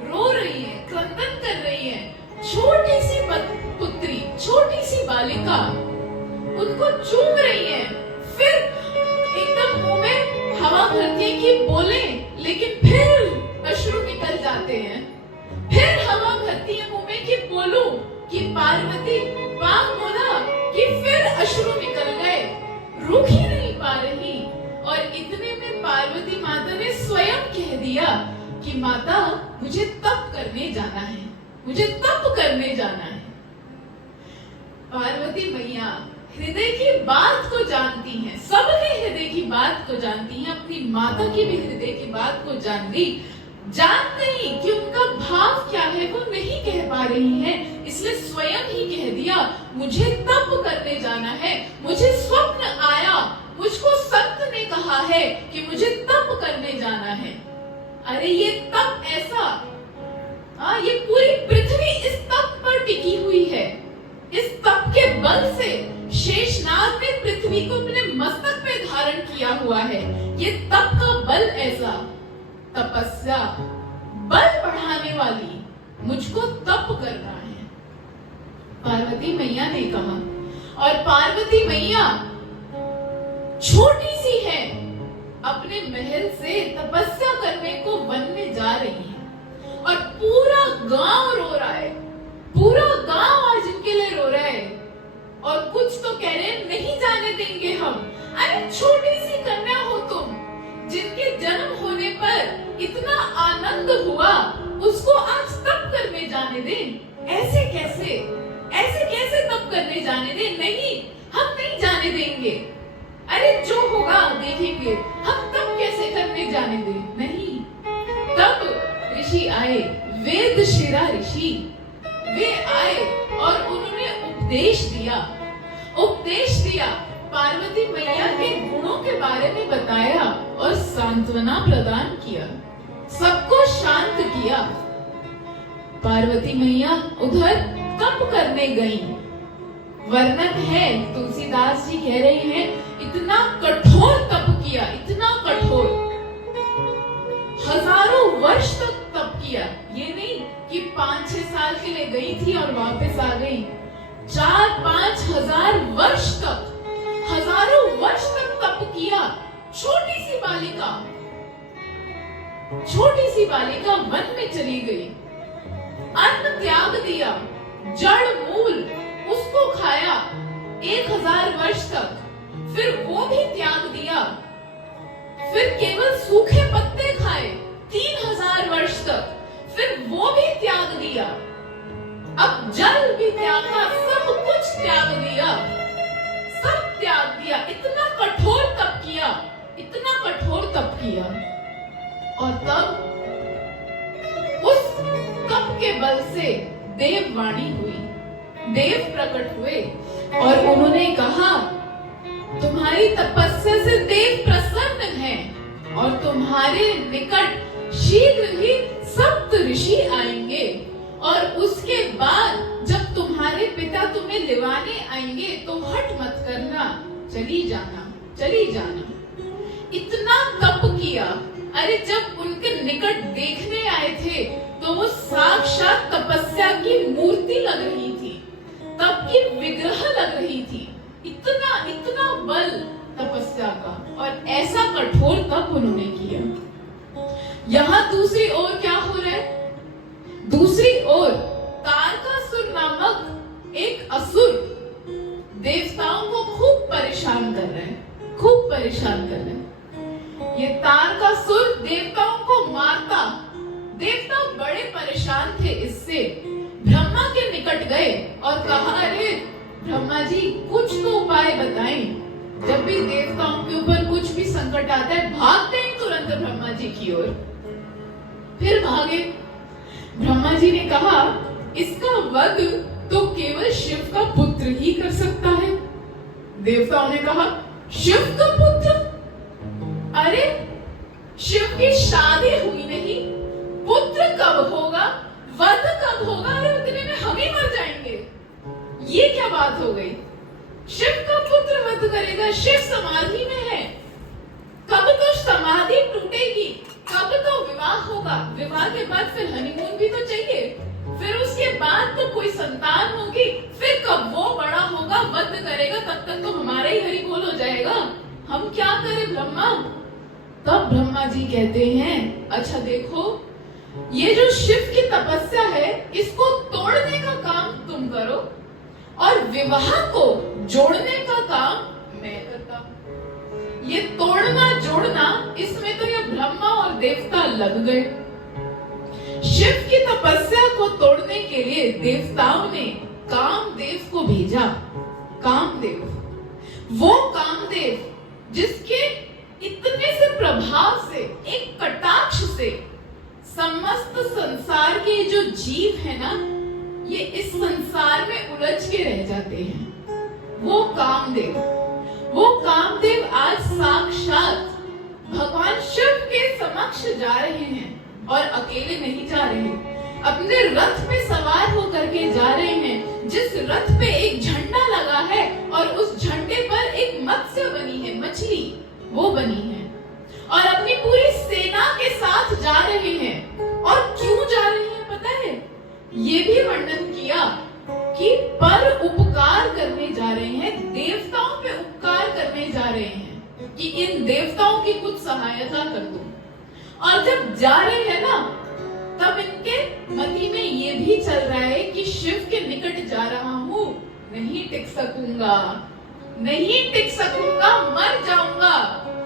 रो रही है, क्रंदन कर रही है। छोटी सी पुत्री, छोटी सी बालिका उनको चूम रही है। फिर एकदम मुंह में हवा भरती है कि बोले, लेकिन फिर अश्रु निकल जाते हैं। फिर हवा भरती है मुंह में कि बोलूं कि पार्वती, पाप बोला कि फिर अश्रु निकल गए, रुक ही नहीं पा रही। और इतने में पार्वती माता ने स्वयं कह दिया कि माता मुझे तप करने जाना है, मुझे तप करने जाना है। पार्वती मैया हृदय की बात को जानती हैं, सबके हृदय की बात को जानती हैं, अपनी माता की भी हृदय की बात को जान गई कि उनका भाव क्या है वो नहीं कह पा रही हैं, इसलिए स्वयं ही कह दिया मुझे तप करने जाना है। मुझे स्वप्न आया, मुझको संत ने कहा है कि मुझे तप करने जाना है। अरे ये तप ऐसा, ये पूरी पृथ्वी इस तप पर टिकी हुई है। इस तप के बल से शेषनाग ने पृथ्वी को अपने मस्तक पे धारण किया हुआ है। ये तप का बल ऐसा, तपस्या बल बढ़ाने वाली, मुझको तप करना है, पार्वती मैया ने कहा। और पार्वती मैया छोटी सी है, अपने महल से तपस्या करने को वन में जा रही है और पूरा गांव रो रहा है, पूरा गांव आज इनके लिए रो रहा है। और कुछ तो कह रहे हैं नहीं जाने देंगे हम। अरे छोटी सी कन्या हो तुम, जिनके जन्म होने पर इतना आनंद हुआ, उसको आज तप करने जाने दें? ऐसे कैसे, ऐसे कैसे तप करने जाने दें? नहीं, हम नहीं जाने देंगे। अरे जो होगा देखेंगे, हम तप कैसे करने जाने दें? नहीं। तब ऋषि आए, वेद शिरा ऋषि, वे आए और उन्होंने उपदेश दिया, उपदेश दिया, पार्वती मैया के गुणों के बारे में बताया और सांत्वना प्रदान किया, सबको शांत किया। पार्वती मैया उधर तप करने गई। वर्णन है, तुलसीदास जी कह रहे हैं इतना कठोर तप किया, इतना कठोर, हजारों वर्ष तक तप किया। ये नहीं कि 5-6 साल के लिए गई थी और वापस आ गई। 4-5 हजार वर्ष तक, हजारों वर्ष तक तप किया। छोटी सी बालिका वन में चली गई, अन्न त्याग दिया, जड़ मूल उसको खाया 1000 वर्ष तक, फिर वो भी त्याग दिया, फिर केवल सूखे पत्ते खाए 3000 वर्ष तक, फिर वो भी त्याग दिया। अब जल भी त्यागा, सब कुछ त्याग दिया, सब त्याग दिया। इतना कठोर तप किया, इतना कठोर तप किया। और तब उस तप के बल से देववाणी हुई, देव प्रकट हुए और उन्होंने कहा, तुम्हारी तपस्या से देव प्रसन्न हैं और तुम्हारे निकट शीघ्र ही सप्त ऋषि आएंगे और उसके बाद जब तुम्हारे पिता तुम्हें लिवाने आएंगे तो हट मत करना, चली जाना, चली जाना। इतना तप किया। अरे जब उनके निकट देखने आए थे तो वो साक्षात तपस्या की मूर्ति लग रही थी, तप की विग्रह लग रही थी। इतना इतना बल तपस्या का, और ऐसा कठोर तप उन्होंने किया। यहाँ दूसरी ओर क्या हो रहा है? दूसरी ओर तारकासुर नामक एक असुर देवताओं को खूब परेशान कर रहे हैं, खूब परेशान कर रहे हैं। ये तारकासुर देवताओं को मारता। देवता बड़े परेशान थे इससे, ब्रह्मा के निकट गए और कहा, अरे ब्रह्मा जी कुछ तो उपाय बताएं। जब भी देवताओं के ऊपर कुछ भी संकट आता है भागते हैं तुरंत ब्रह्मा जी की ओर। फिर भागे। ब्रह्मा जी ने कहा, इसका वध तो केवल शिव का पुत्र ही कर सकता है। देवताओं ने कहा, शिव का पुत्र? अरे शिव की शादी हुई नहीं, पुत्र कब होगा, वध कब होगा? अरे उतने में हम ही मर जाएंगे। ये क्या बात हो गई? शिव का पुत्र वध करेगा? शिव समाधि में है। कब तो समाधि टूटेगी, कब तो विवाह होगा, विवाह के बाद फिर हनीमून भी तो चाहिए, फिर उसके बाद तो कोई संतान होगी, फिर कब वो बड़ा होगा, वध करेगा, तब तक तो हमारा ही हरि बोल हो जाएगा। हम क्या करें ब्रह्मा? तब ब्रह्मा जी कहते हैं, अच्छा देखो, ये जो शिव की तपस्या है इसको तोड़ने का काम तुम करो और विवाह को जोड़ने का काम मैं करता हूं। ये तोड़ना जोड़ना, इसमें तो ये ब्रह्मा और देवता लग गए। शिव की तपस्या को तोड़ने के लिए देवताओं ने कामदेव को भेजा। कामदेव, वो कामदेव जिसके इतने से प्रभाव से, एक कटाक्ष से समस्त संसार के जो जीव है ना, ये इस संसार में उलझ के रह जाते हैं। वो कामदेव आज साक्षात भगवान शिव के समक्ष जा रहे हैं और अकेले नहीं जा रहे, अपने रथ पे सवार होकर के जा रहे हैं, जिस रथ पे एक झंडा लगा है और उस झंडे पर एक मत्स्य बनी है, मछली वो बनी है, और अपनी पूरी सेना के साथ जा रहे हैं। और क्यों जा रहे हैं पता है? ये भी वर्णन किया कि पर उपकार करने जा रहे हैं, देवताओं पे उपकार करने जा रहे हैं कि इन देवताओं की कुछ सहायता कर दूं। और जब जा रहे हैं ना, तब इनके मति में ये भी चल रहा है कि शिव के निकट जा रहा हूं, नहीं टिक सकूंगा, नहीं टिक सकूंगा, मर जाऊंगा।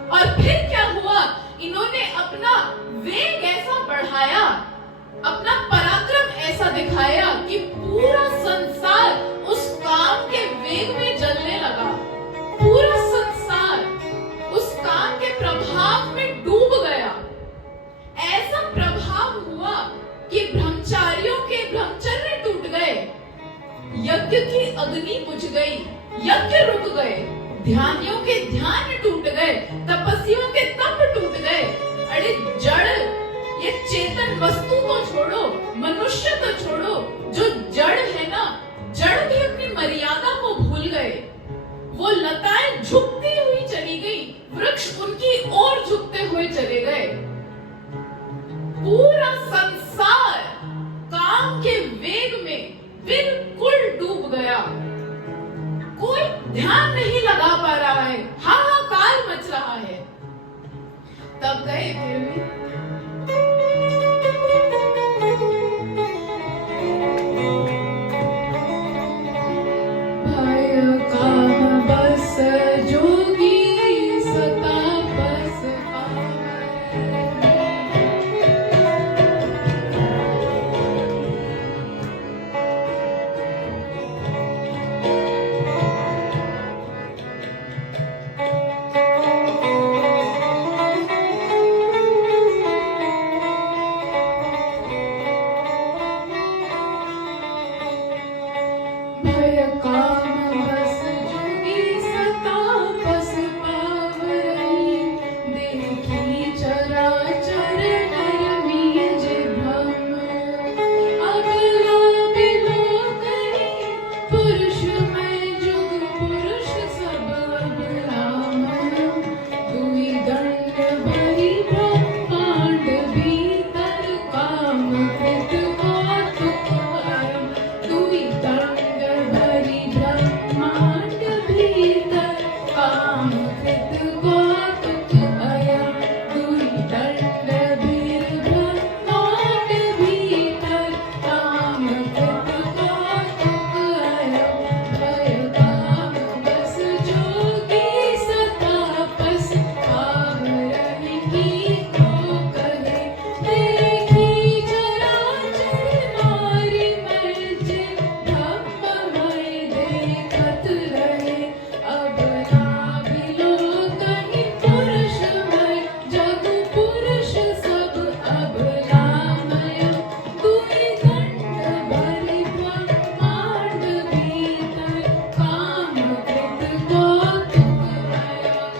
और फिर क्या हुआ? इन्होंने अपना वेग ऐसा बढ़ाया, अपना पराक्रम ऐसा दिखाया कि पूरा संसार उस काम के वेग में जलने लगा। पूरा संसार उस काम के प्रभाव में डूब गया। ऐसा प्रभाव हुआ कि ब्रह्मचारियों के ब्रह्मचर्य टूट गए, यज्ञ की अग्नि बुझ गई, यज्ञ रुक गए, ध्यानियों के ध्यान टूट गए, तपस्वियों के तप टूट गए। अरे जड़, ये चेतन वस्तु तो छोड़ो, मनुष्य तो छोड़ो, जो जड़ है ना, जड़ भी अपनी मर्यादा को भूल गए। वो लताएं झुकती हुई चली गई, वृक्ष उनकी ओर झुकते हुए चले गए। पूरा संसार काम के वेग में गए फिर भी। भय काम बस जोगी सता बस भय काम बस जोगी सता बस पावरई देखी चराचर नरमीज भ्रम अगला बिलोकनी पुरुष में जुग पुरुष सब अबलामय दुई दंड भरी ब्रह्मांड भीतर काम कृत कौतुक अयम दुई दंड भरी ब्रह्मांड भीतर काम कृत कौतुक अयम दुई दंड भीर ब्रह्मांड भीतर काम कृत कौतुक अयम भय काम बस जोगी सतापस आवरहि की को कहे देखी चराचर नारी मर्ज ब्रह्ममय देखत रहे अब ना बिलोकनि पुरुष में जग पुरुष सब अबलामय दुई दंड भरी ब्रह्मांड भीतर काम कृत कौतुक अयम।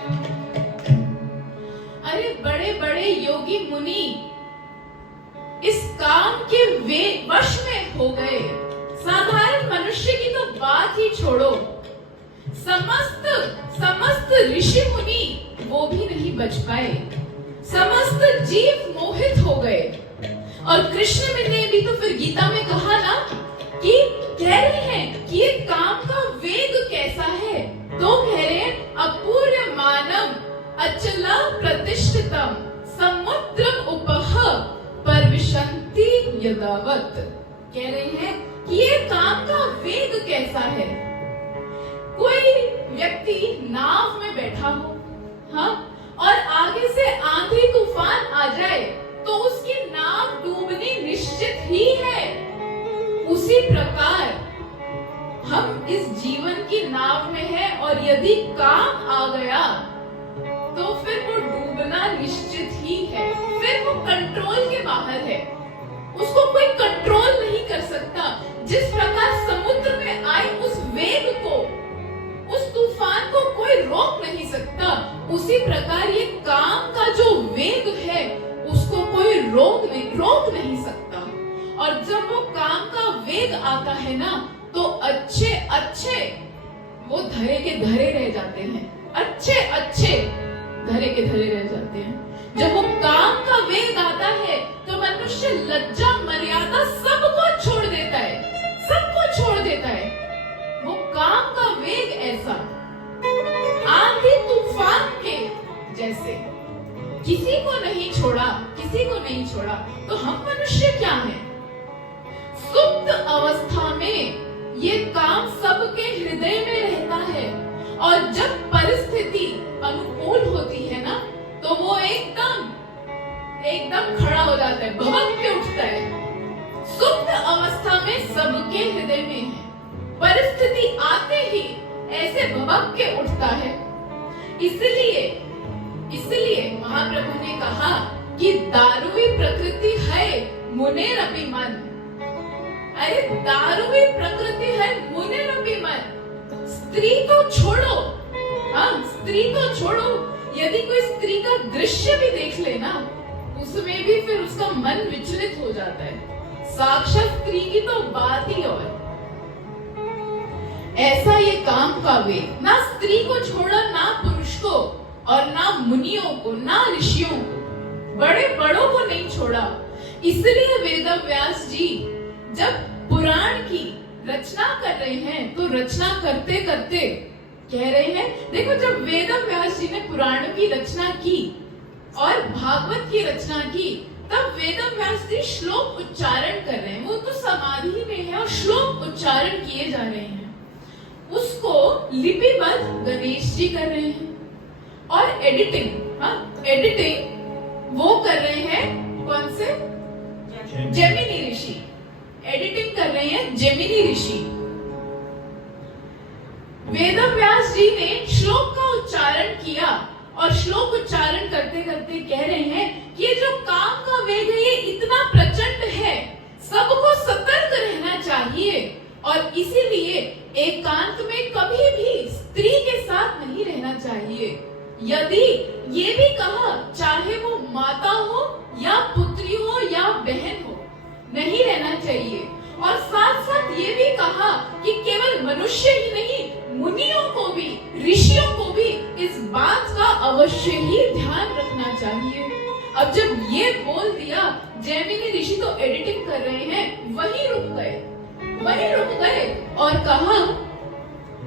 अरे बड़े बड़े योगी मुनि इस काम के वे वश में हो गए। साधारण मनुष्य की तो बात ही छोड़ो, समस्त समस्त ऋषि मुनि वो भी नहीं बच पाए। समस्त जीव मोहित हो गए। और कृष्ण ने भी तो फिर गीता में कहा ना कि कह रहे हैं कि ये काम का वेग कैसा है, तो कह रहे हैं अपूर्य मानव अचला प्रतिष्ठितम समुद्रम उपह परविशन्ति यदावत। कह रहे हैं कि ये काम का वेग कैसा है। कोई व्यक्ति नाव में बैठा हो, हाँ, और आगे से आंधी तूफान आ जाए तो उसकी नाव डूबनी निश्चित ही है। उसी प्रकार हम इस जीवन की नाव में हैं और यदि काम आ गया तो फिर वो डूबना निश्चित ही है। फिर वो कंट्रोल के बाहर है, उसको कोई कंट्रोल नहीं कर सकता। जिस प्रकार समुद्र में आए उस वेग को, उस तूफान को कोई रोक नहीं सकता, उसी प्रकार ये काम का जो वेग है उसको कोई रोक नहीं सकता। और जब वो काम का वेग आता है ना तो अच्छे अच्छे वो धरे के धरे रह जाते हैं, अच्छे अच्छे धरे के धरे रह जाते हैं। जब वो काम का वेग आता है तो मनुष्य लज्जा मर्यादा सबको छोड़ देता है, सबको छोड़ देता है। वो काम का वेग ऐसा आंधी तूफान के जैसे किसी को नहीं छोड़ा, किसी को नहीं छोड़ा। तो हम मनुष्य क्या हैं? सुप्त अवस्था में ये काम सबके हृदय में रहता है और जब परिस्थिति अनुकूल होती है ना तो वो एकदम खड़ा हो जाता है, भड़क के उठता है। सुप्त अवस्था में सबके हृदय में है, परिस्थिति आते ही ऐसे भड़क के उठता है। इसलिए महाप्रभु ने कहा कि दारुई प्रकृति है मुनेरपि मन। अरे दारुई प्रकृति है मुनेरपि मन। स्त्री तो छोड़ो, हाँ स्त्री तो छोड़ो, यदि कोई स्त्री का दृश्य भी देख लेना उसमें भी फिर उसका मन विचलित हो जाता है। साक्षात स्त्री की तो बात ही और। ऐसा ये काम का वेग, ना स्त्री को छोड़ा, ना पुरुष को, और ना मुनियों को, ना ऋषियों को, बड़े बड़ों को नहीं छोड़ा। इसलिए वेदव्यास जी जब पुराण की रचना कर रहे हैं तो रचना करते करते कह रहे हैं, देखो जब वेदव्यास जी ने पुराण की रचना की, और भागवत की रचना की, तब वेदव्यास जी श्लोक उच्चारण कर रहे हैं। वो तो समाधि में है और श्लोक उच्चारण किए जा रहे हैं। उसको लिपिबद्ध गणेश जी कर रहे हैं और एडिटिंग वो कर रहे हैं कौन से? जेमिनी ऋषि। एडिटिंग कर रहे हैं जेमिनी ऋषि। वेदव्यास जी ने श्लोक का उच्चारण किया और श्लोक उच्चारण करते करते कह रहे हैं कि ये जो काम का वेग है ये इतना प्रचंड है, सबको सतर्क रहना चाहिए और इसीलिए एकांत में कभी भी स्त्री के साथ नहीं रहना चाहिए। यदि ये भी कहा, चाहे वो माता हो या पुत्री हो या बहन हो, नहीं रहना चाहिए। और साथ साथ ये भी कहा कि केवल मनुष्य ही नहीं, मुनियों को भी, ऋषियों को भी इस बात का अवश्य ही ध्यान रखना चाहिए। अब जब ये बोल दिया, जैमिनी ऋषि तो एडिटिंग कर रहे हैं, वहीं रुक गए और कहा,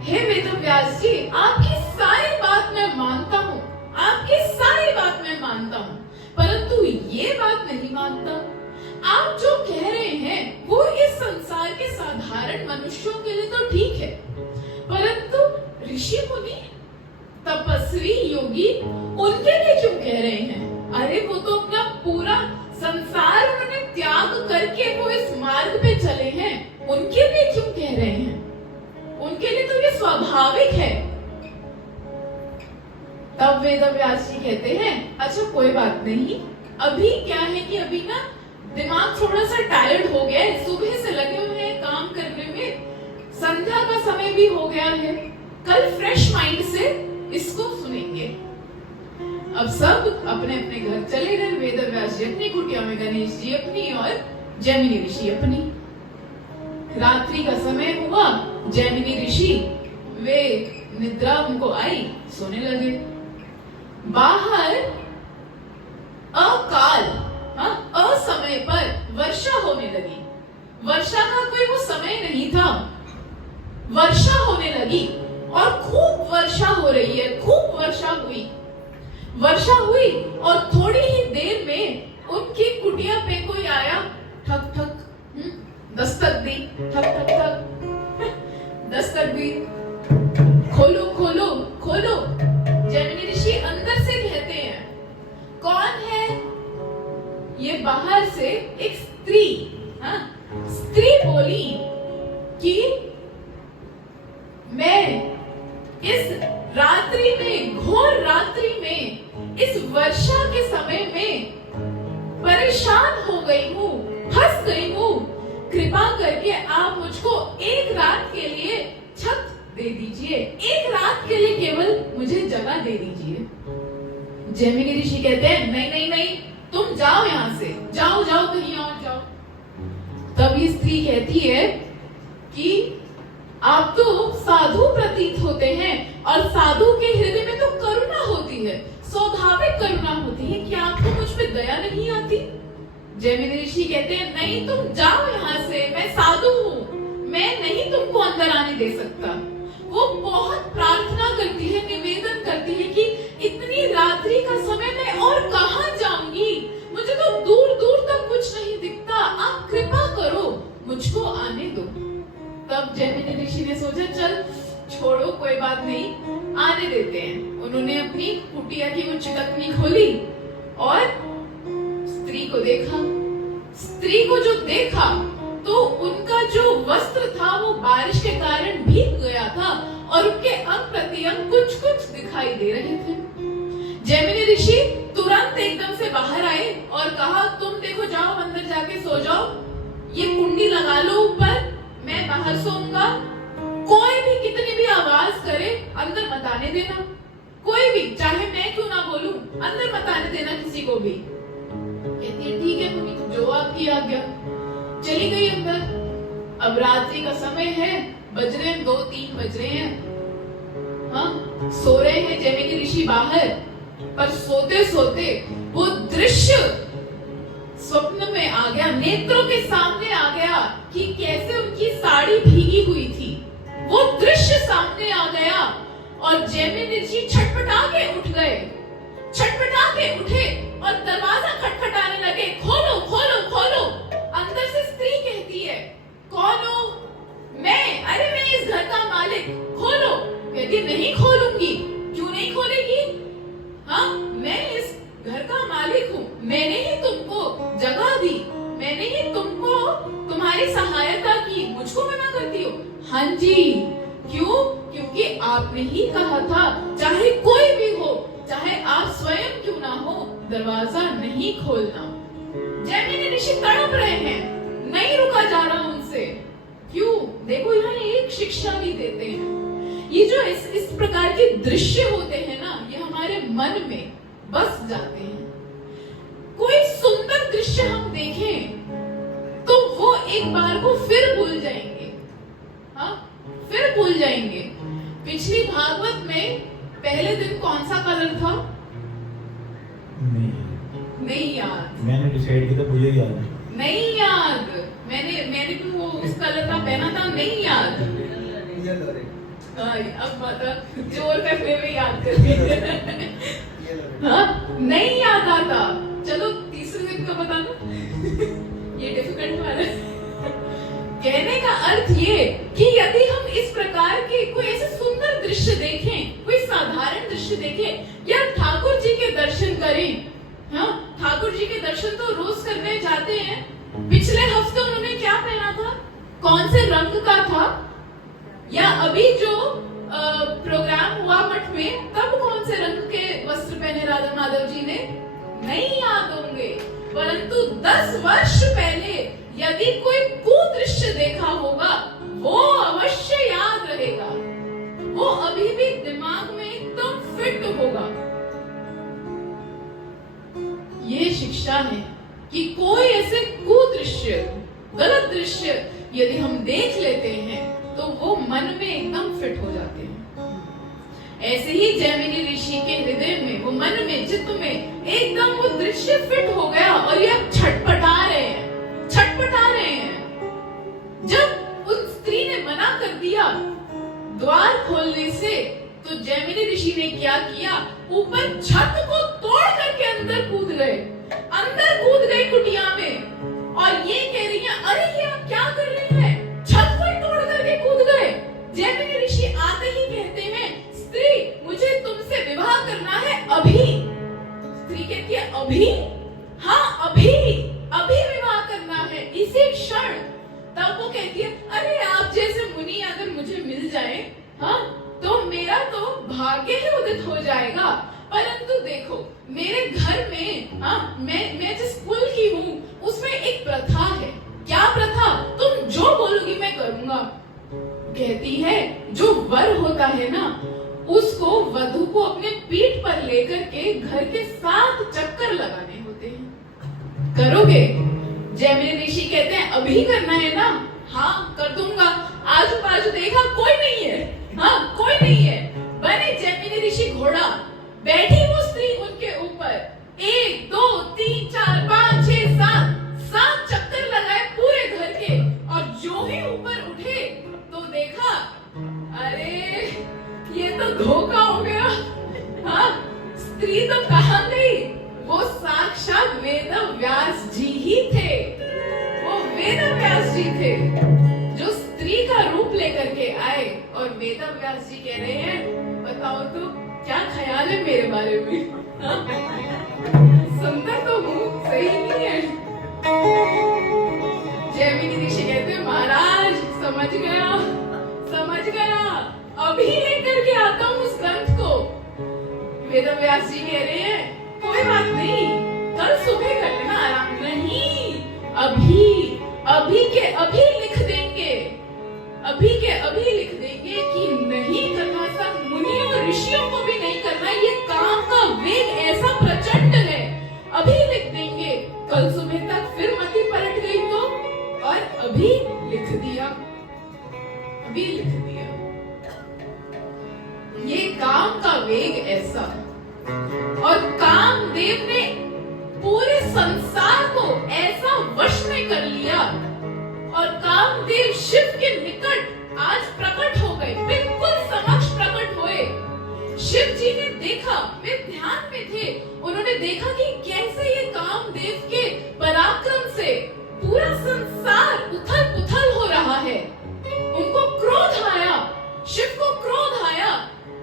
हे वेदव्यास जी, आपकी सारी बात मैं मानता हूँ, परंतु ये बात नहीं मानता। आप जो कह रहे हैं वो इस संसार के साधारण मनुष्यों के लिए तो ठीक है, परंतु ऋषि मुनि, तपस्वी, योगी, उनके लिए क्यों कह रहे हैं? अरे वो तो अपना पूरा संसार उन्होंने त्याग करके वो इस मार्ग पे चले हैं, उनके लिए क्यों कह रहे हैं? उनके लिए तो ये स्वाभाविक है। तब वेदव्यास जी कहते हैं, अच्छा कोई बात नहीं, अभी क्या है कि अभी ना दिमाग थोड़ा सा टायर्ड हो गया है, सुबह से लगे हुए हैं काम करने में, संध्या का समय भी हो गया है, कल फ्रेश माइंड से इसको सुनेंगे। अब सब अपने अपने घर चले गए, वेदव्यास जी अपनी कुटिया में, गणेश जी अपनी और जैमिनी ऋषि अपनी। रात्रि का समय हुआ, जैमिनी ऋषि वे निद्रा उनको आई, सोने लगे। बाहर अकाल, असमय पर वर्षा होने लगी। वर्षा का कोई वो समय नहीं था, वर्षा होने लगी और खूब वर्षा हो रही है, खूब वर्षा हुई और थोड़ी ही देर में उनकी कुटिया पे कोई आया, ठक ठक दस्तक दी, ठक ठक ठक दस्तक दी, खोलो खोलो खोलो। जैमिनी ऋषि अंदर से कहते हैं, कौन है? ये बाहर से एक स्त्री बोली कि मैं इस रात्रि में, घोर रात्रि में, इस वर्षा के समय में परेशान हो गई हूँ, फंस गई हूँ, कृपा करके आप मुझको एक रात के लिए छत दे दीजिए, एक रात के लिए केवल मुझे जगह दे दीजिए। जैमिनी ऋषि कहते हैं, नहीं नहीं नहीं, तुम जाओ यहाँ से, जाओ कहीं और जाओ। तब ये स्त्री कहती है कि आप तो साधु प्रतीत होते हैं और साधु के हृदय में तो करुणा होती है, स्वाभाविक करुणा होती है, क्या आपको मुझ पे दया नहीं आती? जैमिनी ऋषि कहते हैं, नहीं तुम जाओ यहाँ से, मैं साधु हूँ, मैं नहीं तुमको अंदर आने दे सकता। वो बहुत प्रार्थना करती है, निवेदन करती है कि इतनी रात्रि का समय मैं और कहाँ जाऊंगी, मुझे तो दूर दूर तक कुछ नहीं दिखता, आप कृपा करो मुझको आने दो। तब जैमिनी ऋषि ने सोचा, चल छोड़ो कोई बात नहीं, आने देते हैं। उन्होंने अपनी कुटिया की वो चिटकनी खोली और स्त्री को देखा। स्त्री को जो देखा तो उनका जो वस्त्र था वो बारिश के कारण भीग गया था और उनके अंग प्रत्यंग कुछ कुछ दिखाई दे रहे थे। जैमिनी ऋषि तुरंत एकदम से बाहर आए और कहा, तुम देखो, जाओ अंदर जाके सो जाओ, ये कुंडी लगा लो ऊपर, मैं बाहर सोऊंगा, कोई भी कितनी भी आवाज करे अंदर मत आने देना, कोई भी, चाहे मैं क्यों ना बोलूं, अंदर मत आने देना किसी को भी। कहती है, ठीक है मम्मी, जो आपकी आज्ञा। चली गई अंदर। अब रात्रि का समय है, बज रहे हैं 2-3 बज रहे हैं, हाँ, सो रहे हैं जैमिनी ऋषि बाहर, पर सोते सोते वो दृश्य स्वप्न में आ गया, नेत्रों के सामने आ गया कि कैसे उनकी साड़ी भीगी हुई थी। वो दृश्य सामने आ गया और जैमिनी ऋषि छटपटा के उठ गए। छटपटा के उठे और दरवाजा खटखटाने लगे, खोलो खोलो खोलो। अंदर से स्त्री कहती है, कौन हो? मैं, अरे मैं इस घर का मालिक, खोलो। कहती नहीं खोलूंगी। क्यों नहीं खोलेगी? हाँ, मैं इस घर का मालिक हूँ, मैंने ही तुमको जगह दी, मैंने ही तुमको तुम्हारी सहायता की, मुझको मना करती हो? हाँ जी। क्यों? क्योंकि आपने ही कहा था चाहे कोई भी हो, चाहे आप स्वयं क्यों ना हो, दरवाजा नहीं खोलना। जैमिनी ऋषि तड़प रहे हैं, नहीं रुका जा रहा उनसे। क्यों? देखो यहाँ एक शिक्षा भी देते हैं। ये जो इस प्रकार के दृश्य होते हैं ना, ये हमारे मन में बस जाते हैं। कोई सुंदर दृश्य हम देखें तो वो एक बार को फिर भूल जाएंगे। हाँ, फिर भूल जाएंगे। पिछली भागवत में पहले दिन कौन सा कलर था? नहीं याद। मैंने डिसाइड किया था, मुझे याद है। नहीं याद। मैंने भी वो उस कलर का पहना था, नहीं याद। अब बता, जोर करने में याद कर। हाँ, नहीं याद आता। चलो तीसरे दिन का बता दो। ये डिफिकल्ट वाला है। कहने का अर्थ ये कि यदि हम इस प्रकार के कोई ऐसे सुंदर दृश्य देखें, कोई साधारण दृश्य देखें, या ठाकुर जी के दर्शन करें। हाँ, ठाकुर जी के दर्शन तो रोज करने जाते हैं। पिछले हफ्ते उन्होंने क्या पहना था? कौन से रंग का था? या अभी जो प्रोग्राम हुआ मठ में, तब कौन से रंग के वस्त्र पहने राधा माधव जी ने? नहीं याद होंगे। परंतु 10 वर्ष पहले यदि कोई कुदृश्य देखा होगा, वो अवश्य याद रहेगा, वो अभी भी दिमाग में एकदम फिट होगा। ये शिक्षा है कि कोई ऐसे कुदृश्य, गलत दृश्य यदि हम देख लेते हैं तो वो मन में एकदम फिट हो जाते हैं। ऐसे ही जैमिनी ऋषि के हृदय में, वो मन में, चित्त में एकदम वो दृश्य फिट हो गया और ये छटपटा रहे हैं, छटपटा रहे हैं। जब उस स्त्री ने मना कर दिया द्वार खोलने से, तो जैमिनी ऋषि ने क्या किया? ऊपर छत को तोड़ करके अंदर कूद गए, अंदर कूद गए कुटिया में। और ये कह रही है, अरे ये आप क्या कर रही हैं? छत को ही तोड़ करके कूद गए। जैमिनी ऋषि आते ही कहते हैं, स्त्री, मुझे तुमसे विवाह करना है अभी। स्त्री कहती है, अभी? हाँ, अभी, अभी विवाह करना है, इसी क्षण। तब वो कहती है, अरे आप जैसे मुनि अगर मुझे मिल जाए, हाँ, तो मेरा तो भाग्य ही उदित हो जाएगा। परंतु देखो, मेरे घर में, हाँ, मैं जिस कुल की हूँ उसमें एक प्रथा है। क्या प्रथा? तुम जो बोलोगी मैं करूंगा। कहती है, जो वर होता है ना, उसको वधु को अपने पीठ पर लेकर के घर के 7 चक्कर लगाने होते हैं। करोगे? जैमिनी ऋषि कहते हैं, अभी करना है ना? हाँ, कर दूंगा। आजू बाजू देखा, कोई नहीं है। हाँ, कोई नहीं है। बने जैमिनी ऋषि घोड़ा, बैठी वो स्त्री उनके ऊपर, 1 2 3 4 5 6 7 चक्कर लगाए पूरे घर के। और जो ही ऊपर उठे तो देखा, अरे ये तो धोखा हो गया। हाँ, स्त्री तो कहाँ गई? वो साक्षात वेद व्यास जी ही थे। वो वेद व्यास जी थे जो स्त्री का रूप लेकर के आए। और वेद व्यास जी कह रहे हैं, बताओ तो क्या ख्याल है मेरे बारे में? हाँ? सुंदर तो हूँ, सही नहीं है? जैमिनी ऋषि कहते हैं, महाराज समझ गया, समझ गया, अभी लेकर के आता हूँ उस ग्रंथ को। वेद व्यास जी कह रहे हैं, कोई बात नहीं, कल सुबह कर लेना आराम। नहीं, अभी के अभी लिख देंगे, अभी के अभी लिख देंगे कि नहीं करना। सब मुनियों ऋषियों को भी नहीं करना। ये काम का वेग ऐसा प्रचंड है, अभी लिख देंगे। कल सुबह तक फिर मति पलट गई तो, और अभी लिख दिया, अभी लिख दिया। ये काम का वेग ऐसा। और कामदेव ने पूरे संसार को ऐसा वश में कर लिया। और कामदेव शिव के निकट आज प्रकट हो गए, बिल्कुल समक्ष प्रकट हुए। शिव जी ने देखा, वे ध्यान में थे, उन्होंने देखा कि कैसे ये कामदेव के पराक्रम से पूरा संसार उथल पुथल हो रहा है। उनको क्रोध आया, शिव को क्रोध आया,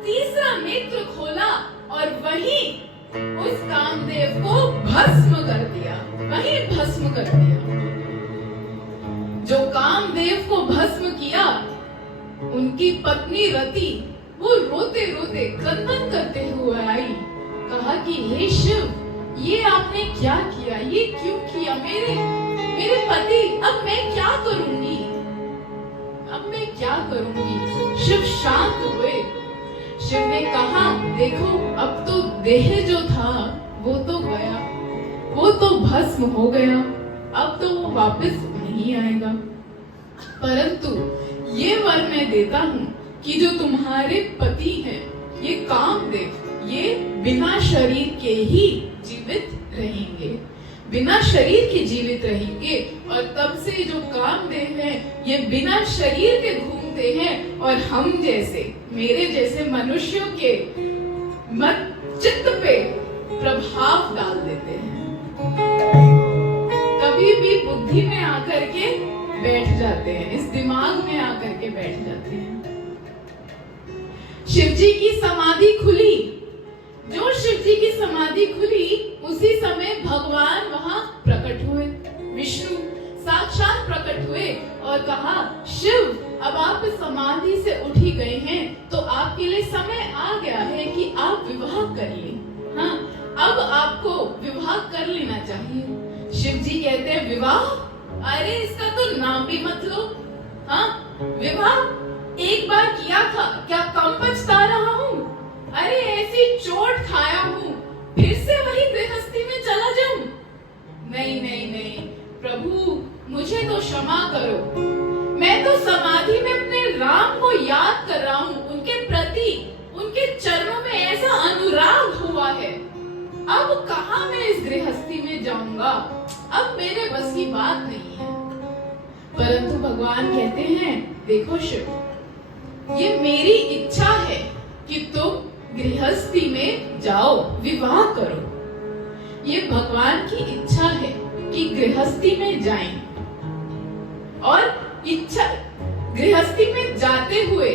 तीसरा नेत्र खोला और वहीं उस कामदेव को भस्म कर दिया, वहीं भस्म कर दिया। जो कामदेव को भस्म किया, उनकी पत्नी रति वो रोते रोते क्रंदन करते हुए आई, कहा कि हे शिव, ये आपने क्या किया, ये क्यों किया, मेरे पति, अब मैं क्या करूंगी, अब मैं क्या करूंगी। शिव शांत हुए। शिव ने कहा, देखो अब तो देह जो था वो तो गया, वो तो भस्म हो गया, अब तो वो वापस नहीं आएगा, परंतु ये वर मैं देता हूँ कि जो तुम्हारे पति हैं, ये कामदेव, ये बिना शरीर के ही जीवित रहेंगे, बिना शरीर के जीवित रहेंगे। और तब से जो कामदेव हैं, ये बिना शरीर के घूमते हैं और हम जैसे, मेरे जैसे मनुष्यों के मन चित्त पे प्रभाव डाल देते हैं, कभी भी बुद्धि में आकर के बैठ जाते हैं, इस दिमाग में आकर के बैठ जाते हैं। शिव जी की समाधि खुली, जो शिव जी की समाधि खुली, उसी समय भगवान वहां प्रकट हुए, विष्णु साक्षात प्रकट हुए और कहा, शिव अब आप समाधि से उठ ही गए हैं, तो आपके लिए समय आ गया है कि आप विवाह कर लें। हाँ, अब आपको विवाह कर लेना चाहिए। शिव जी कहते हैं, विवाह? अरे इसका तो नाम भी मत लो। हाँ, विवाह एक बार किया था, क्या कम पछता रहा हूँ? अरे ऐसी चोट खाया हूँ, फिर से वही गृहस्थी में चला जाऊं? नहीं नहीं नहीं प्रभु, मुझे तो क्षमा करो, मैं तो समाधि में अपने राम को याद कर रहा हूँ, उनके प्रति, उनके चरणों में ऐसा अनुराग हुआ है, अब कहाँ मैं इस गृहस्थी में जाऊंगा, अब मेरे बस की बात नहीं है। परंतु भगवान कहते हैं, देखो शिव, ये मेरी इच्छा है कि तुम गृहस्थी में जाओ, विवाह करो, ये भगवान की इच्छा है कि गृहस्थी में जाएं। और इच्छा, गृहस्थी में जाते हुए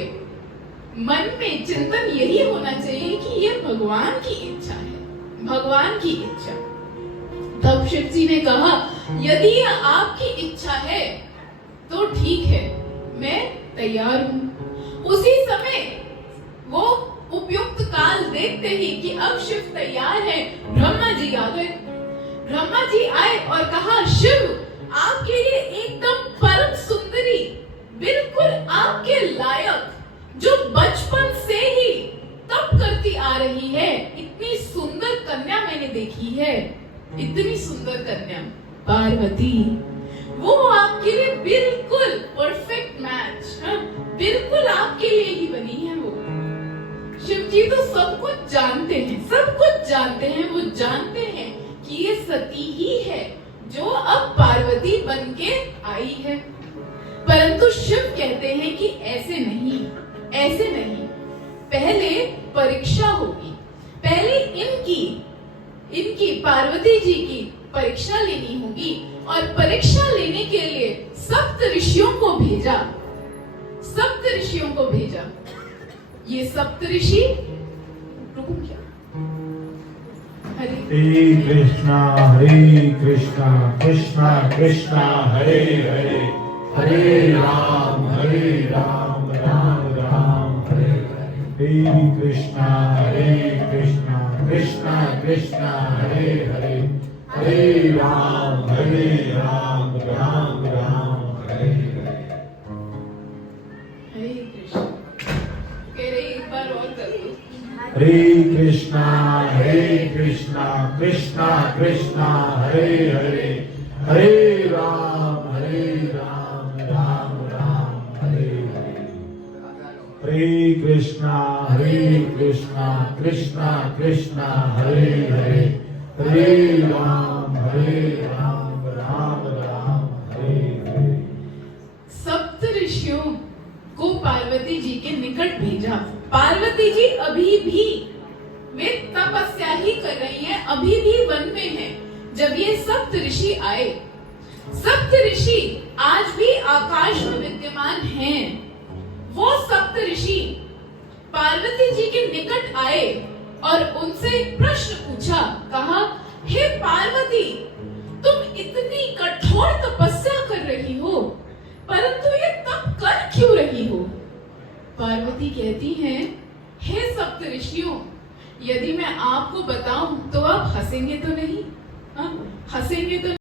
मन में चिंतन यही होना चाहिए कि ये भगवान की इच्छा है, भगवान की इच्छा। तब शिव जी ने कहा, यदि आपकी इच्छा है तो ठीक है, मैं तैयार हूं। उसी समय वो उपयुक्त काल देखते ही कि अब शिव तैयार है, ब्रह्मा जी आ गए। ब्रह्मा जी आए और कहा, शिव आपके लिए एकदम परम सुंदरी, बिल्कुल आपके लायक, जो बचपन से ही तप करती आ रही है, इतनी सुंदर कन्या मैंने देखी है, इतनी सुंदर कन्या पार्वती, वो आपके लिए बिल्कुल परफेक्ट मैच, बिल्कुल आपके लिए ही बनी है वो। शिव जी तो सब कुछ जानते हैं, सब कुछ जानते हैं, वो जानते हैं कि ये सती ही है जो अब पार्वती बन के आई है। परंतु शिव कहते हैं कि ऐसे नहीं, ऐसे नहीं, पहले परीक्षा होगी, पहले इनकी पार्वती जी की परीक्षा लेनी होगी। और परीक्षा लेने के लिए सप्त ऋषियों को भेजा, सप्त ऋषियों को भेजा। ये सप्त ऋषि, रुको क्या, हरे कृष्णा कृष्णा कृष्णा हरे हरे, हरे राम राम राम हरे हरे। हरे कृष्णा कृष्णा कृष्णा हरे हरे, हरे राम राम राम हरे हरे। हरे कृष्ण कह रहे, एक बार और कर दो। हरे कृष्णा कृष्णा कृष्णा हरे हरे, हरे राम राम राम हरे हरे। हरे कृष्णा कृष्णा कृष्णा हरे हरे, हरे राम राम राम हरे हरे। सप्त ऋषियों को पार्वती जी के निकट भेजा। पार्वती जी अभी भी वे तपस्या ही कर रही हैं, अभी भी वन में हैं। जब ये सप्त ऋषि आए, सप्त ऋषि आज भी आकाश में विद्यमान हैं। वो सप्त ऋषि पार्वती जी के निकट आए और उनसे एक प्रश्न पूछा। कहा, हे पार्वती, तुम इतनी कठोर तपस्या कर रही हो, परंतु ये तप कर क्यों रही हो? पार्वती कहती हैं, हे सप्त ऋषियों, यदि मैं आपको बताऊं तो आप हंसेंगे तो नहीं? हंसेंगे तो